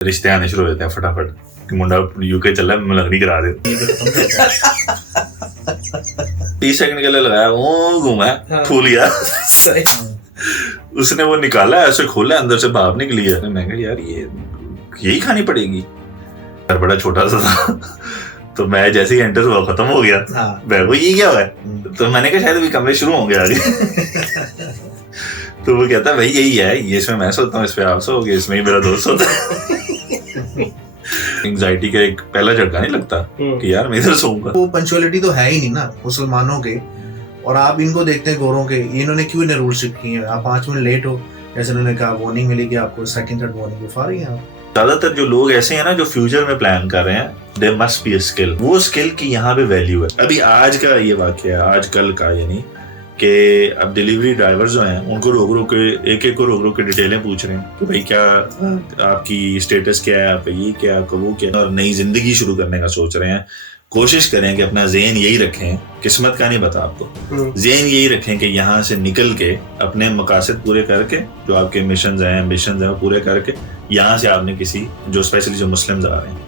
رشتے آنے شروع ہو جاتے ہیں فٹافٹ کہ منڈا UK چل رہا ہے، میں لگنی کرا دے. 30 سیکنڈ کے لیے لگایا وہ گھوما پھول گیا. اس نے وہ نکالا ایسے کھولا اندر سے بھاپ نکلی ہے. میں کہا یار یہی کھانی پڑے گی. گھر بڑا چھوٹا سا تھا تو میں جیسے ہی انٹر ہوا ختم ہو گیا. میں وہ یہ کیا ہوا ہے تو میں نے کہا شاید ابھی کمرے شروع ہوں گے آگے. تو وہ کہتا ہے بھائی یہی ہے، یہ اس میں سوتا ہوں، اس پہ آپ سو گے، اس میں ہی میرا دوست ہوتا ہے. انگزائٹی کا ایک پہلا جھٹکا نہیں لگتا کہ یار میں ادھر سوؤں گا. وہ پنچوالٹی تو ہے ہی نہیں نا مسلمانوں کے، اور آپ ان کو دیکھتے ہیں گوروں کے، انہوں نے کیوں رول سیٹ کیے ہیں. آپ 5 منٹ لیٹ ہو، جیسے انہوں نے کہا وارننگ ملے گی آپ کو، سیکنڈ تھرڈ وارننگ فارغ ہیں آپ. زیادہ تر جو لوگ ایسے ہیں نا جو فیوچر میں پلان کر رہے ہیں، there must be a skill. وہ اسکل کی یہاں پہ ویلیو ہے. ابھی آج کا یہ واقعہ ہے، آج کل کا، یعنی کہ اب ڈیلیوری ڈرائیور جو ہیں ان کو روک روک کے ایک کو روک روک کے ڈیٹیلیں پوچھ رہے ہیں کہ بھائی کیا آپ کی اسٹیٹس کیا ہے، آپ کا یہ کیا، آپ کا وہ کیا، اور نئی زندگی شروع کرنے کا سوچ رہے ہیں. کوشش کریں کہ اپنا ذہن یہی رکھیں، قسمت کا نہیں پتا آپ کو، ذہن یہی رکھیں کہ یہاں سے نکل کے اپنے مقاصد پورے کر کے، جو آپ کے مشنز ہیں ایمبیشنز ہیں وہ پورے کر کے، یہاں سے آپ نے کسی جو اسپیشلی جو مسلمز آ رہے ہیں،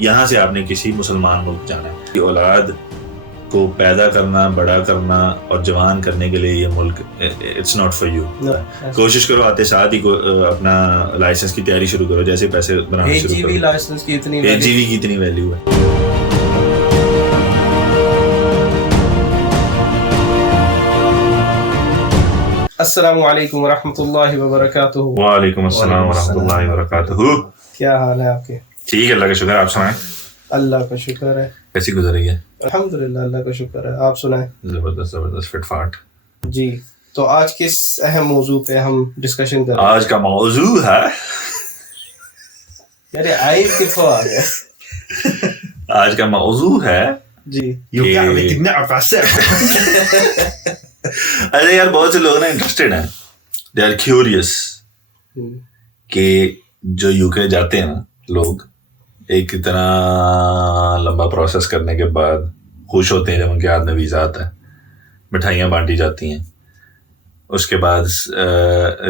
یہاں سے آپ نے کسی مسلمان ملک جانا ہے. اولاد کو پیدا کرنا، بڑا کرنا اور جوان کرنے کے لیے یہ ملک اٹس ناٹ فار یو. کوشش کرو آتے ساتھ ہی اپنا لائسنس کی تیاری شروع کرو، جیسے پیسے بنانا شروع کرو. لائسنس کی اتنی AGV کی اتنی ویلیو ہے. السلام علیکم ورحمۃ اللہ وبرکاتہ. وعلیکم السلام ورحمۃ اللہ وبرکاتہ. کیا حال ہے آپ کے؟ ٹھیک ہے، اللہ کا شکر. آپ سنائیں اللہ کا شکر ہے. کیسی گزر رہی ہے؟ الحمدللہ اللہ کا شکر ہے. آپ سنائیں. زبردست زبردست، فٹ فاٹ. جی، تو آج کس اہم موضوع پہ ہم ڈسکشن کر رہے ہیں؟ آج کا موضوع ہے یار آئے کتوں آ گیا. آج کا موضوع ہے جی ارے یار بہت سے لوگ نا انٹرسٹیڈ ہیں، دے آر کیوریس کہ جو UK جاتے ہیں نا لوگ، ایک اتنا لمبا پروسیس کرنے کے بعد خوش ہوتے ہیں جب ان کے ہاتھ میں ویزا آتا ہے، مٹھائیاں بانٹی جاتی ہیں، اس کے بعد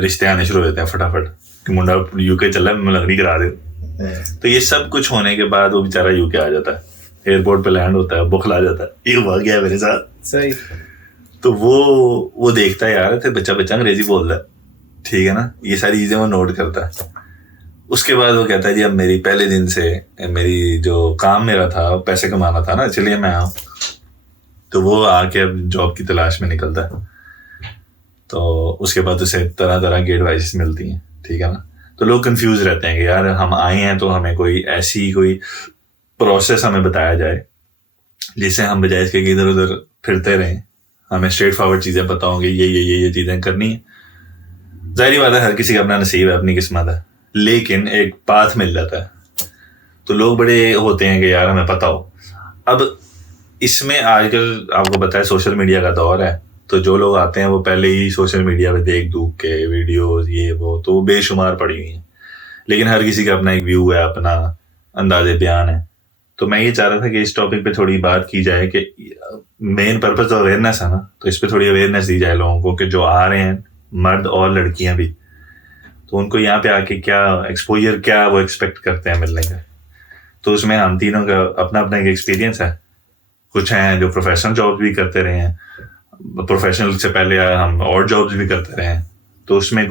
رشتے آنے شروع ہو جاتے ہیں فٹافٹ کہ منڈا UK چل رہا ہے، میں لگنی کرا دے. تو یہ سب کچھ ہونے کے بعد وہ بیچارہ UK آ جاتا ہے، ایئرپورٹ پہ لینڈ ہوتا ہے، بخلا جاتا ہے. یہ ہوا گیا میرے ساتھ. صحیح. تو وہ دیکھتا ہے یار تھے بچہ انگریزی بول رہا ہے، ٹھیک ہے نا، یہ ساری چیزیں وہ نوٹ کرتا ہے. اس کے بعد وہ کہتا ہے جی اب میری پہلے دن سے میری جو کام میرا تھا پیسے کمانا تھا نا، اس لیے میں آؤں. تو وہ آ کے اب جاب کی تلاش میں نکلتا ہے. تو اس کے بعد اسے طرح طرح کی ایڈوائس ملتی ہیں، ٹھیک ہے نا. تو لوگ کنفیوز رہتے ہیں کہ یار ہم آئے ہیں تو ہمیں کوئی ایسی کوئی پروسیس ہمیں بتایا جائے جس سے ہم بجائے اس کے ادھر ادھر پھرتے رہیں، ہمیں اسٹریٹ فارورڈ چیزیں پتا ہوں گی، یہ چیزیں کرنی ہیں. ظاہری بات ہے ہر کسی کا اپنا نصیب ہے، اپنی قسمت ہے، لیکن ایک پاتھ مل جاتا ہے. تو لوگ بڑے ہوتے ہیں کہ یار ہمیں پتا ہو. اب اس میں آج کل آپ کو پتا ہے سوشل میڈیا کا دور ہے، تو جو لوگ آتے ہیں وہ پہلے ہی سوشل میڈیا پہ دیکھ دوکھ کے ویڈیوز یہ وہ تو بے شمار پڑی ہوئی ہیں. لیکن ہر کسی کا اپنا ایک ویو ہے، اپنا انداز بیان ہے. تو میں یہ چاہ رہا تھا کہ اس ٹاپک پہ تھوڑی بات کی جائے کہ مین پرپز تو اویئرنیس ہے نا، تو اس پہ تھوڑی اویئرنیس دی جائے لوگوں کو کہ جو آ رہے ہیں مرد اور لڑکیاں بھی، تو ان کو یہاں پہ آ کے کیا ایکسپوجر کیا وہ ایکسپیکٹ کرتے ہیں ملنے کا. تو اس میں ہم تینوں کا اپنا اپنا ایک ایکسپیرینس ہے. کچھ ہیں جو پروفیشنل جاب بھی کرتے رہے ہیں، پروفیشنل سے پہلے ہم اور جابس بھی کرتے رہے ہیں. تو اس میں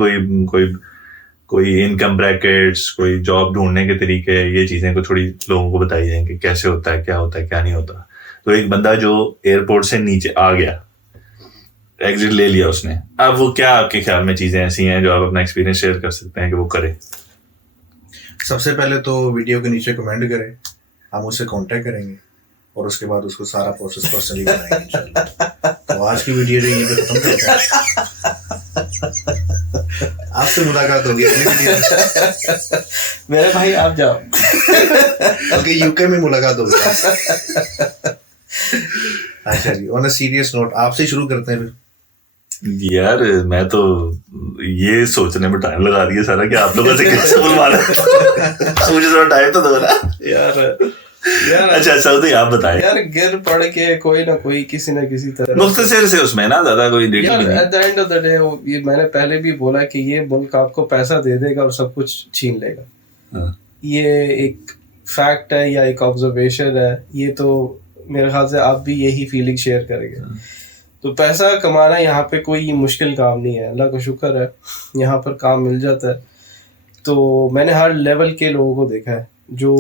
کوئی انکم بریکٹس، کوئی جاب ڈھونڈنے کے طریقے، یہ چیزیں کو تھوڑی لوگوں کو بتائی جائیں کہ کیسے ہوتا ہے، کیا ہوتا ہے، کیا نہیں ہوتا. تو ایک بندہ جو ایئرپورٹ سے نیچے آ گیا، ایگزٹ لے لیا اس نے، اب وہ کیا آپ کے خیال میں چیزیں ایسی ہیں جو آپ اپنا ایکسپیرینس شیئر کر سکتے ہیں کہ وہ کرے؟ سب سے پہلے تو ویڈیو کے نیچے کمنٹ کریں، ہم اس سے کانٹیکٹ کریں گے اور اس کے بعد اس کو سارا پروسیس پرسنلی بنائیں گے انشاءاللہ. تو آج کی ویڈیو جو یہ ختم کرتے ہیں. آپ سے ملاقات ہوگی اگلی ویڈیو میں. میرے بھائی آپ جاؤ، بلکہ UK میں ملاقات ہوگی. اچھا جی، آن اے سیریس نوٹ آپ سے شروع کرتے ہیں پھر. یار میں تو یہ سوچنے میں ٹائم لگا دیا سارا کہ آپ لوگوں سے کیسے بلوانا ہے. مجھے تھوڑا ٹائم تو دو نا یار. اچھا سعودی آپ بتائیں. یار گر پڑ کے کوئی نہ کوئی کسی نہ کسی طرح مختصر سے اس میں نا زیادہ کوئی ڈیٹیل نہیں. At the end of the day یہ میں نے پہلے بھی بولا کہ یہ ملک آپ کو پیسہ دے دے گا اور سب کچھ چھین لے گا. یہ ایک فیکٹ ہے یا ایک آبزرویشن ہے, یہ تو میرے خیال سے آپ بھی یہی فیلنگ شیئر کریں گے. تو پیسہ کمانا یہاں پہ کوئی مشکل کام نہیں ہے, اللہ کا شکر ہے یہاں پر کام مل جاتا ہے. تو میں نے ہر لیول کے لوگوں کو دیکھا ہے جو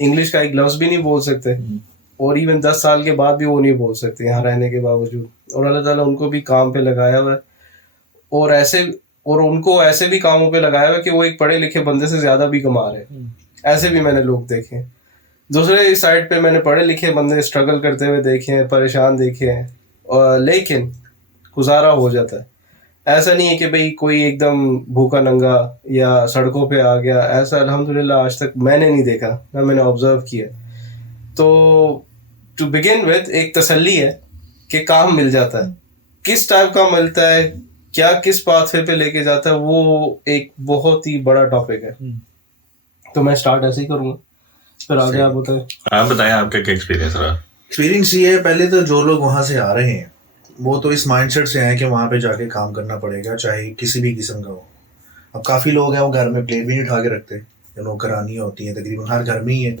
انگلش کا ایک لفظ بھی نہیں بول سکتے, اور ایون 10 سال کے بعد بھی وہ نہیں بول سکتے یہاں رہنے کے باوجود, اور اللہ تعالیٰ ان کو بھی کام پہ لگایا ہوا ہے, اور ان کو ایسے بھی کاموں پہ لگایا ہوا ہے کہ وہ ایک پڑھے لکھے بندے سے زیادہ بھی کما رہے ہیں. ایسے بھی میں نے لوگ دیکھے ہیں. دوسرے سائڈ پہ میں نے پڑھے لکھے بندے اسٹرگل کرتے ہوئے دیکھے ہیں, پریشان دیکھے ہیں, لیکن گزارا ہو جاتا ہے. ایسا نہیں ہے کہ بھئی کوئی ایک دم بھوکا ننگا یا سڑکوں پہ آ گیا, ایسا الحمدللہ آج تک میں نے نہیں دیکھا, نہ میں نے آبزرو کیا. تو ٹو بگن وتھ ایک تسلی ہے کہ کام مل جاتا ہے. کس ٹائپ کا ملتا ہے, کیا کس پاتھ پہ لے کے جاتا ہے, وہ ایک بہت ہی بڑا ٹاپک ہے. تو میں اسٹارٹ ایسے ہی کروں گا, پھر آگے آپ بتائیں. آپ بتائیں آپ کا کیا ایکسپیرینس رہا. ایکسپیرینس یہ ہے, پہلے تو جو لوگ وہاں سے آ رہے ہیں وہ تو اس مائنڈ سیٹ سے ہیں کہ وہاں پہ جا کے کام کرنا پڑے گا, چاہے کسی بھی قسم کا ہو. اب کافی لوگ ہیں وہ گھر میں پلیٹ بھی نہیں اٹھا کے رکھتے, نوکرانیاں ہوتی ہیں تقریباً ہر گھر میں ہی ہے,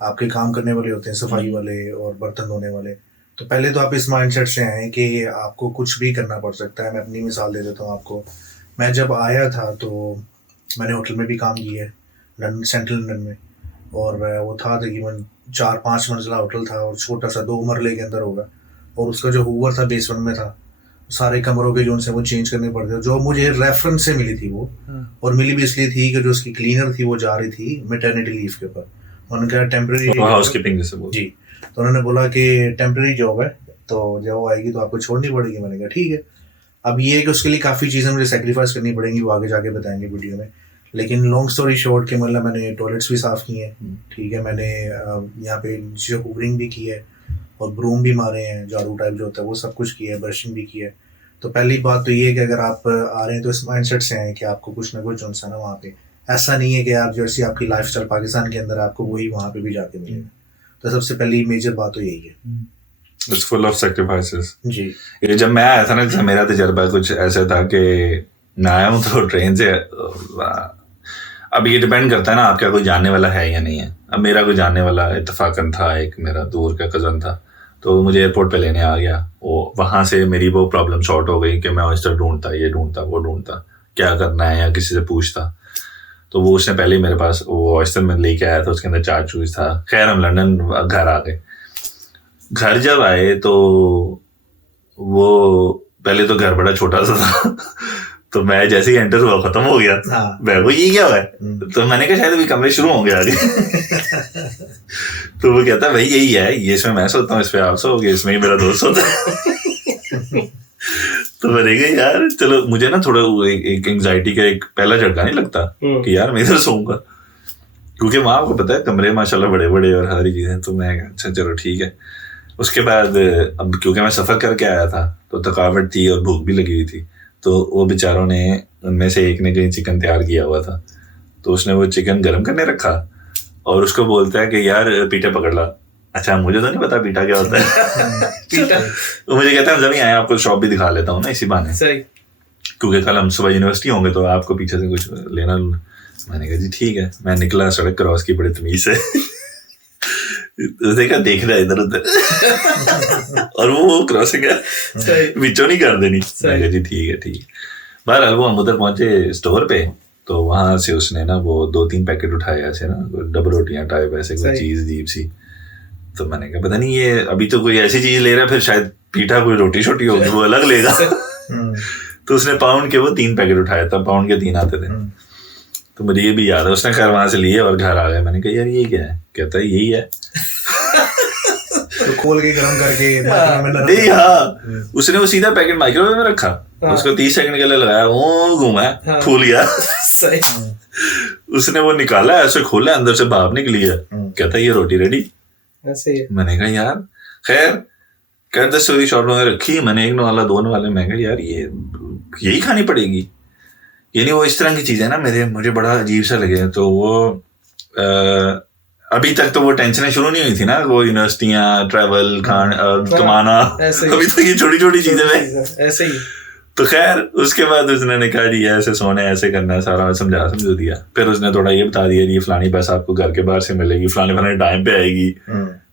آپ کے کام کرنے والے ہوتے ہیں, صفائی والے اور برتن دھونے والے. تو پہلے تو آپ اس مائنڈ سیٹ سے آئے کہ آپ کو کچھ بھی کرنا پڑ سکتا ہے. میں اپنی مثال دے دیتا ہوں آپ کو. میں جب آیا تھا تو میں نے ہوٹل میں بھی کام کیا ہے, لندن, سینٹرل لندن میں, اور وہ تھا تقریباً 4-5 منزلہ ہوٹل تھا, اور چھوٹا سا 2 مرلے کے اندر ہوگا. اور اس کا جو ہوور تھا بیسمنٹ میں تھا, سارے کمروں کے جو ان سے وہ چینج کرنے پڑتے. جو مجھے ریفرنس سے ملی تھی وہ, اور ملی بھی اس لیے تھی کہ جو اس کی کلینر تھی وہ جا رہی تھی میٹرنیٹی لیو کے اوپر. انہوں نے کہا ٹیمپرری ہاؤس کیپنگ جیسے بول. جی, تو انہوں نے بولا کہ ٹیمپرری جاب ہے, تو جب وہ آئے گی تو آپ کو چھوڑنی پڑے گی. میں نے کہا ٹھیک ہے. اب یہ ہے کہ اس کے لیے کافی چیزیں مجھے سیکریفائس کرنی پڑیں گی, وہ آگے جا کے بتائیں گے ویڈیو میں. لیکن لانگ اسٹوری شارٹ کے مطلب میں نے ٹوائلٹس بھی صاف کیے ہیں, ٹھیک ہے. میں نے یہاں پہ نیچے ہوورنگ بھی کی ہے, اور بروم بھی مارے ہیں, جھاڑو ٹائپ جو ہوتا ہے وہ سب کچھ کیا ہے, برشنگ بھی کی ہے. تو پہلی بات تو یہ ہے کہ اگر آپ آ رہے ہیں تو اس مائنڈ سیٹ سے آئیں کہ آپ کو کچھ نہ کچھ جو ہے نا وہاں پہ, ایسا نہیں ہے کہ آپ جیسی آپ کی لائف اسٹائل پاکستان کے اندر آپ کو وہی وہاں پہ بھی جا کے ملے گا. تو سب سے پہلی میجر بات تو یہی ہے. It's full of sacrifices. جی, یہ جب میں آیا تھا نا, میرا تجربہ کچھ ایسا تھا کہ میں آیا ہوں تو ٹرین سے, اب یہ ڈپینڈ کرتا ہے نا آپ کا کوئی جاننے والا ہے یا نہیں ہے. اب میرا کوئی جاننے والا اتفاقاً تھا, ایک میرا دور کا کزن تھا, تو مجھے ایئرپورٹ پہ لینے آ گیا. وہ وہاں سے میری وہ پرابلم سارٹ ہو گئی کہ میں آئسٹر ڈھونڈتا, یہ ڈھونڈتا, وہ ڈھونڈتا, کیا کرنا ہے یا کسی سے پوچھتا. تو وہ اس نے پہلے میرے پاس وہ آئسٹر میں لے کے آیا تھا, اس کے اندر 4 چوز تھا. خیر ہم لندن گھر آ گئے. گھر جب آئے تو وہ پہلے تو گھر بڑا چھوٹا سا تھا, تو میں جیسے ہی انٹر ہوا ختم ہو گیا. میں وہ یہ کیا ہوا ہے, تو میں نے کہا شاید ابھی کمرے شروع ہوں گے آگے. تو وہ کہتا ہے بھائی یہی ہے, یہ اس میں میں سوتا ہوں, اس پہ آپ سو گے, اس میں ہی میرا دوست ہوتا ہے. تو میں نے کہا یار چلو, مجھے نا تھوڑا ایک انگزائٹی کا ایک پہلا جھٹکا نہیں لگتا کہ یار میں ادھر سوؤں گا, کیونکہ وہاں آپ کو پتا ہے کمرے ماشاء اللہ بڑے بڑے اور ساری چیزیں. تو میں اچھا چلو ٹھیک ہے. اس کے بعد اب کیونکہ میں سفر کر کے آیا تھا تو تھکاوٹ تھی اور بھوک بھی لگی ہوئی تھی, تو وہ بیچاروں نے ان میں سے ایک نے کہیں چکن تیار کیا ہوا تھا, تو اس نے وہ چکن گرم کرنے رکھا اور اس کو بولتا ہے کہ یار پیٹا پکڑ لا. اچھا مجھے تو نہیں پتا پیٹا کیا ہوتا ہے. وہ مجھے کہتا ہے جب آئے آپ کو شاپ بھی دکھا لیتا ہوں نا اسی بہانے, کیونکہ کل ہم صبح یونیورسٹی ہوں گے تو آپ کو پیچھے سے کچھ لینا. میں نے کہا جی ٹھیک ہے. میں نکلا, سڑک کراس کی بڑی تمیز سے, دیکھا دیکھ رہا ادھر ادھر, اور وہ کراسنگ ہے بچوں نہیں کر دینی. میں کہا جی ٹھیک ہے ٹھیک. بہرحال وہ ہم ادھر پہنچے اسٹور پہ, تو وہاں سے اس نے نا وہ 2-3 پیکٹ اٹھائے ایسے نا, ڈبل روٹیاں ٹائپ ایسے کوئی چیز عجیب سی. تو میں نے کہا پتا نہیں یہ ابھی تو کوئی ایسی چیز لے رہا ہے, پھر شاید پیٹا کوئی روٹی شوٹی ہوگی وہ الگ لے گا. تو اس نے پاؤنڈ کے وہ 3 پیکٹ اٹھایا تھا, پاؤنڈ کے 3 آتے تھے. تو مجھے یہ بھی یاد ہے, اس نے خیر وہاں سے لیے اور گھر آ گئے. میں نے کہا یار یہ کیا ہے, کہتا ہے یہی ہے. کھول کے گرم کر کے نہیں, ہاں اس نے وہ سیدھا پیکٹ مائکرو ویو میں رکھا, اس کو 30 سیکنڈ کے لیے لگایا, وہ گھوما, پھول گیا. اس نے وہ نکالا, ایسے کھولا, اندر سے بھاپ نکلی ہے. کہتا ہے یہ روٹی ریڈی. میں نے کہا یار خیر, کہتا اسٹوری شارٹ میں رکھی. میں نے 1 نوالا 2 نوالے. میں کہا یار یہ یہی کھانی پڑے گی. یعنی وہ اس طرح کی چیزیں نا مجھے بڑا عجیب سا لگے. تو وہ ابھی تک تو وہ ٹینشنیں شروع نہیں ہوئی تھی نا, وہ یونیورسٹیاں, ٹریول, کمانا, ابھی تک یہ چھوٹی چھوٹی چیزیں میں ایسے ہی. تو خیر اس کے بعد اس نے کہا جی ایسے سونا ہے ایسے کرنا ہے سارا سمجھو دیا. پھر اس نے تھوڑا یہ بتا دیا جی فلانی پیسہ آپ کو گھر کے باہر سے ملے گی, فلانے ٹائم پہ آئے گی,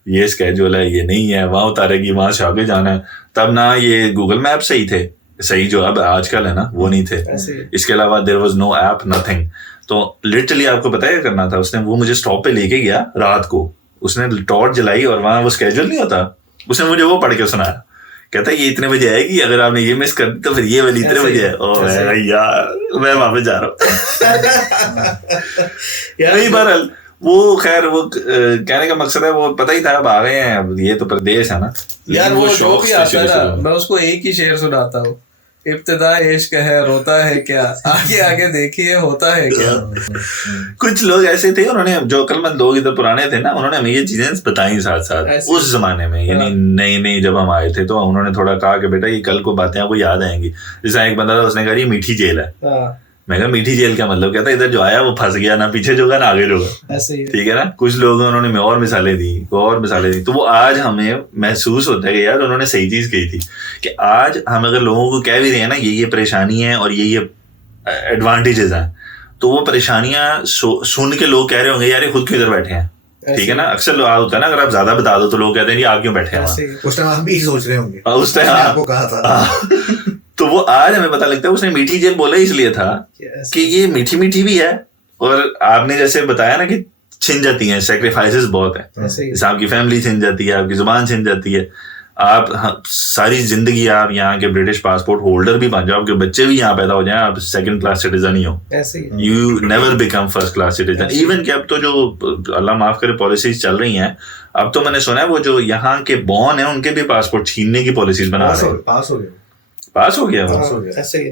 یہ اسکیجول ہے, یہ نہیں ہے, وہاں اتارے گی, وہاں سے آگے جانا ہے. تب نہ یہ گوگل میپ صحیح تھے, صحیح جو اب آج کل ہے نا وہ نہیں تھے. اس کے علاوہ there was no app nothing. تو لٹرلی آپ کو پتا کیا کرنا تھا, اس نے وہ مجھے اسٹاپ پہ لے کے گیا رات کو, اس نے ٹارچ جلائی اور وہاں وہ اسکیجول نہیں ہوتا, اس نے مجھے وہ پڑھ کے سنایا. کہتا ہے یہ اتنے بجے آئے گی, اگر آپ نے یہ مس کر دی تو پھر یہ والی اتنے بجے ہے. او یار میں وہاں پہ جا رہا ہوں. بہرحال وہ خیر وہ کہنے کا مقصد ہے وہ پتہ ہی تھا اب آ گئے ہیں, اب یہ تو پردیش ہے نا یار. وہ جو بھی آتا ہے نا میں اس کو ایک ہی شعر سناتا ہوں, ابتدا عشق ہے روتا ہے کیا, آگے آگے دیکھیے ہوتا ہے کیا. کچھ لوگ ایسے تھے, انہوں نے جو عقل مند لوگ ادھر پرانے تھے نا, انہوں نے ہمیں یہ چیزیں بتائیں ساتھ ساتھ اس زمانے میں, یعنی نئی جب ہم آئے تھے تو انہوں نے تھوڑا کہا کہ بیٹا یہ کل کو باتیں آپ کو یاد آئیں گی. جیسا ایک بندہ تھا اس نے کہا یہ میٹھی جیل ہے. میں کہا میٹھی جیل کا مطلب کہتا ہے ادھر جو آیا وہ پھنس گیا, نہ پیچھے جو گا نہ آگے جو گا, ٹھیک ہے نا. کچھ لوگ انہوں نے اور مثالیں دی, تو وہ آج ہمیں محسوس ہوتا ہے کہ یار انہوں نے صحیح چیز کہی تھی. کہ آج ہم اگر لوگوں کو کہہ بھی رہے ہیں نا یہ پریشانی ہے اور یہ ایڈوانٹیجز ہیں, تو وہ پریشانیاں سن کے لوگ کہہ رہے ہوں گے یار یہ خود کیوں ادھر بیٹھے ہیں, ٹھیک ہے نا. اکثر لوگ ہوتا ہے نا اگر آپ زیادہ بتا دو تو لوگ کہتے ہیں جی آپ کیوں بیٹھے ہیں وہاں, اس ٹائم آپ بھی سوچ رہے ہوں گے اس ٹائم آپ کو کہا تھا. تو وہ آج ہمیں پتہ لگتا ہے اس نے میٹھی جیل بولا اس لیے تھا کہ یہ میٹھی میٹھی بھی ہے, اور آپ نے جیسے بتایا نا کہ چھن جاتی ہیں, سیکریفائسز بہت ہیں, جیسے آپ کی فیملی چھن جاتی ہے, آپ کی زبان چھن جاتی ہے, آپ ساری زندگی آپ یہاں کے برٹش پاسپورٹ ہولڈر بھی بن جاؤ, آپ کے بچے بھی یہاں پیدا ہو جائیں, آپ second class citizen he who, you never become first class citizen. Even کہ اب تو جو اللہ معاف کرے پالیسیز چل رہی ہیں, اب تو میں نے سنا ہے وہ جو یہاں کے بورن ہیں ان کے بھی پاسپورٹ چھیننے کی پالیسیز بنا رہے ہیں. پاس ہو گیا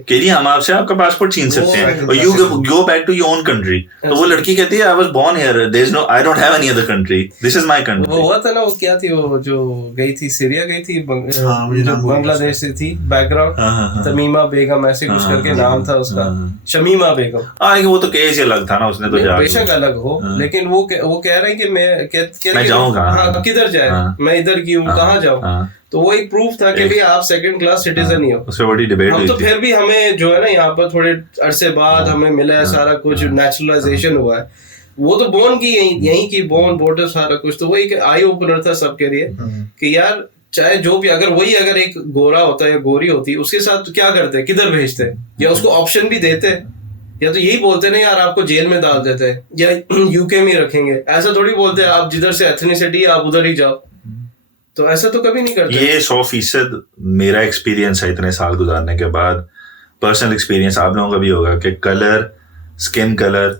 کہ جی ہم آپ سے آپ کا پاسپورٹ چھین سکتے ہیں اور you go back to your own country. تو وہ لڑکی کہتی ہے I was born here, there is no, I don't have any other country, this is my country. وہ ہوا تھا نا, وہ کیا تھی, وہ جو گئی تھی سیریا گئی تھی, بنگلہ دیش سے تھی بیک گراؤنڈ, تمیمہ بیگم ایسے کچھ کر کے نام تھا اس کا, شمیمہ بیگم. وہ تو کیس ہی الگ تھا نا, اس نے تو بے شک الگ ہو, لیکن وہ کہہ رہے ہیں کہ میں جاؤں گا, کدھر جائے, میں ادھر کی ہوں کہاں جاؤں. تو وہ ایک پروف تھا کہ آپ سیکنڈ کلاس سٹیزن ہی ہو. اس پہ بڑی ڈیبیٹ ہم تو پھر بھی ہمیں جو ہے نا یہاں پر تھوڑے عرصے بعد ہمیں ملا ہے سارا کچھ, نیچرلائزیشن ہوا ہے. وہ تو بورن کی یہیں کی بورن بورڈر سارا کچھ. تو وہ ایک آئی اوپنر تھا سب کے لیے کہ یار چاہے جو بھی, اگر ایک گورا ہوتا ہے یا گوری ہوتی اس کے ساتھ کیا کرتے, کدھر بھیجتے, یا اس کو آپشن بھی دیتے, یا تو یہی بولتے نا یار آپ کو جیل میں ڈال دیتے یا یو کے میں رکھیں گے. ایسا تھوڑی بولتے آپ جدھر سے ایتھنیسٹی آپ ادھر ہی جاؤ. تو ایسا تو کبھی نہیں کرتے. یہ 100% میرا ایکسپیرینس ہے اتنے سال گزارنے کے بعد, پرسنل ایکسپیرینس آپ لوگوں کا بھی ہوگا کہ colour, skin colour,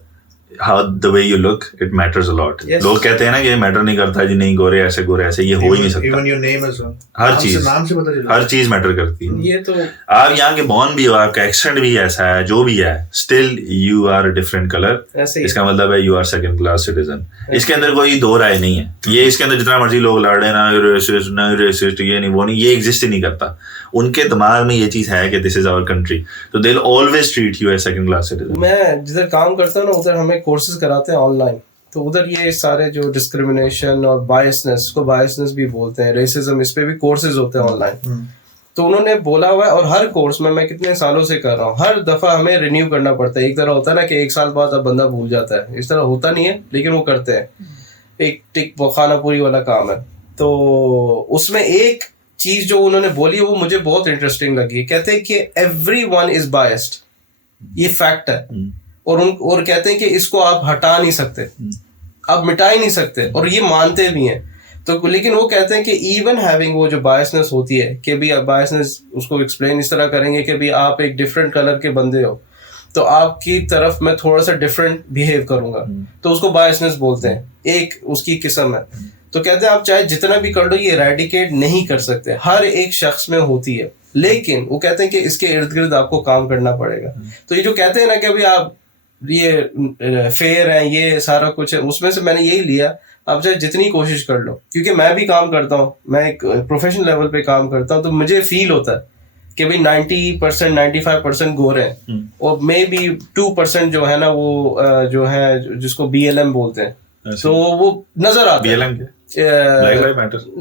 how the way you look, it matters a lot. لوگ کہتے ہیں نا کہ یہ میٹر نہیں کرتا جی, نہیں گورے ایسے گورے ایسے, یہ ہو ہی نہیں سکتا. ہر چیز میٹر کرتی ہے. یہ تو آپ یہاں کے بورن بھی ہو, آپ کا ایکسینٹ بھی ایسا ہے, جو بھی ہے, still you are different colour. اس کا مطلب ہے you are second class citizen. اس کے اندر کوئی دو رائے نہیں ہے. یہ اس کے اندر جتنا مرضی لوگ لڑ رہے نا ریسسٹ یہ نہیں وہ نہیں, یہ ایگزسٹ ہی نہیں کرتا. ان کے دماغ میں یہ چیز ہے کہ دس از آور کنٹری, تو they will always treat you as second class citizen. میں جدھر کام کرتا ہوں نا ادھر ہمیں کورسز کراتے ہیں آن لائن, تو ادھر یہ سارے جو ڈسکریمنیشن اور بائسنس, کو بائسنس بھی بولتے ہیں, ریسزم, اس پہ بھی کورسز ہوتے ہیں آن لائن. تو انہوں نے بولا ہوا ہے, اور ہر کورس میں کتنے سالوں سے کر رہا ہوں, ہر دفعہ ہمیں رینیو کرنا پڑتا ہے. ایک طرح ہوتا ہے نا کہ ایک سال بعد اب بندہ بھول جاتا ہے, اس طرح ہوتا نہیں ہے لیکن وہ کرتے ہیں, ایک ٹک خانہ پوری والا کام ہے. تو اس میں ایک چیز جو انہوں نے بولی وہ مجھے بہت انٹرسٹنگ لگی. کہتے ہیں کہ ایوری ون از بائسڈ, یہ فیکٹ ہے, اور کہتے ہیں کہ اس کو آپ ہٹا نہیں سکتے, آپ مٹا ہی نہیں سکتے, اور یہ مانتے بھی ہیں. تو لیکن وہ کہتے ہیں کہ ایون ہیونگ وہ جو بائسنس ہوتی ہے, کہ بھی بائسنس اس کو ایکسپلین اس طرح کریں گے کہ بھی آپ ایک ڈفرینٹ کلر کے بندے ہو تو آپ کی طرف میں تھوڑا سا ڈفرینٹ بہیو کروں گا, تو اس کو بائسنس بولتے ہیں, ایک اس کی قسم ہے. تو کہتے ہیں آپ چاہے جتنا بھی کر لو یہ ایریڈیکیٹ نہیں کر سکتے, ہر ایک شخص میں ہوتی ہے, لیکن وہ کہتے ہیں کہ اس کے ارد گرد آپ کو کام کرنا پڑے گا. تو یہ جو کہتے ہیں نا کہ ابھی آپ یہ فیئر ہیں, یہ سارا کچھ ہے, اس میں سے میں نے یہی لیا, آپ چاہے جتنی کوشش کر لو, کیونکہ میں بھی کام کرتا ہوں, میں ایک پروفیشنل لیول پہ کام کرتا ہوں, تو مجھے فیل ہوتا ہے کہ بھائی 90% 95% گورے ہیں, اور مے بی 2% جو ہے نا وہ جو ہے جس کو BLM بولتے ہیں, تو وہ نظر آتے ہیں.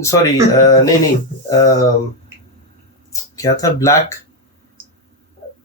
سوری نہیں کیا تھا, بلیک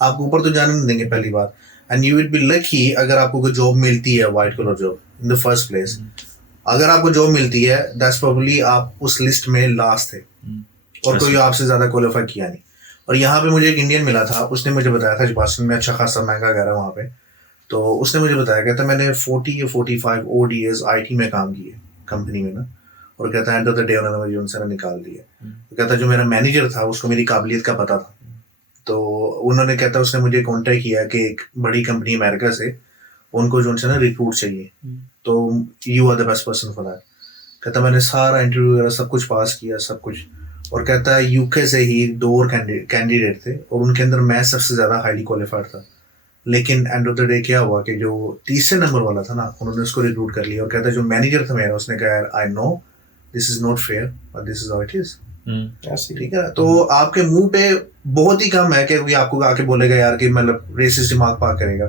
آپ کو اوپر تو جانے نہیں دیں گے پہلی بات. And you would be lucky اگر آپ کو کوئی جاب ملتی ہے white collar job in the first place. اگر آپ کو جاب ملتی ہے دیٹس پروبلی آپ اس لسٹ میں لاسٹ تھے اور کوئی آپ سے زیادہ کوالیفائی کیا نہیں. اور یہاں پہ مجھے ایک انڈین ملا تھا, اس نے مجھے بتایا تھا باسٹن میں اچھا خاصا مہنگا گھر ہے وہاں پہ. تو اس نے مجھے بتایا کہتا میں نے 40 یا 45 ODs IT میں کام کیے کمپنی میں نا, اور کہتا ہے اینڈ آف دا ڈے انہوں نے مجھے ان سے نکال دیا. کہتا جو میرا مینیجر تھا اس کو میری قابلیت کا پتہ تھا, تو انہوں نے کہتا اس نے مجھے کانٹیکٹ کیا کہ ایک بڑی کمپنی امریکہ سے ان کو جو ان سے نا ریکروٹ چاہیے, تو you are the best person for that. کہتا میں نے سارا انٹرویو وغیرہ سب کچھ پاس کیا سب کچھ, اور کہتا ہے UK سے ہی 2 اور کینڈیڈیٹ تھے اور ان کے اندر میں سب سے زیادہ ہائیلی کوالیفائڈ تھا. لیکن اینڈ آف دا ڈے کیا ہوا کہ جو تیسرے نمبر والا تھا نا انہوں نے اس کو ریکروٹ کر لیا, اور کہتا ہے جو مینیجر تھا میرا اس نے کہا I know this is not fair but this is how it is. ٹھیک ہے, تو آپ کے منہ پہ بہت ہی کم ہے کہ کوئی آپ کو آ کے بولے گا یار کہ مطلب ریسسٹ ریمارک پاس کرے گا,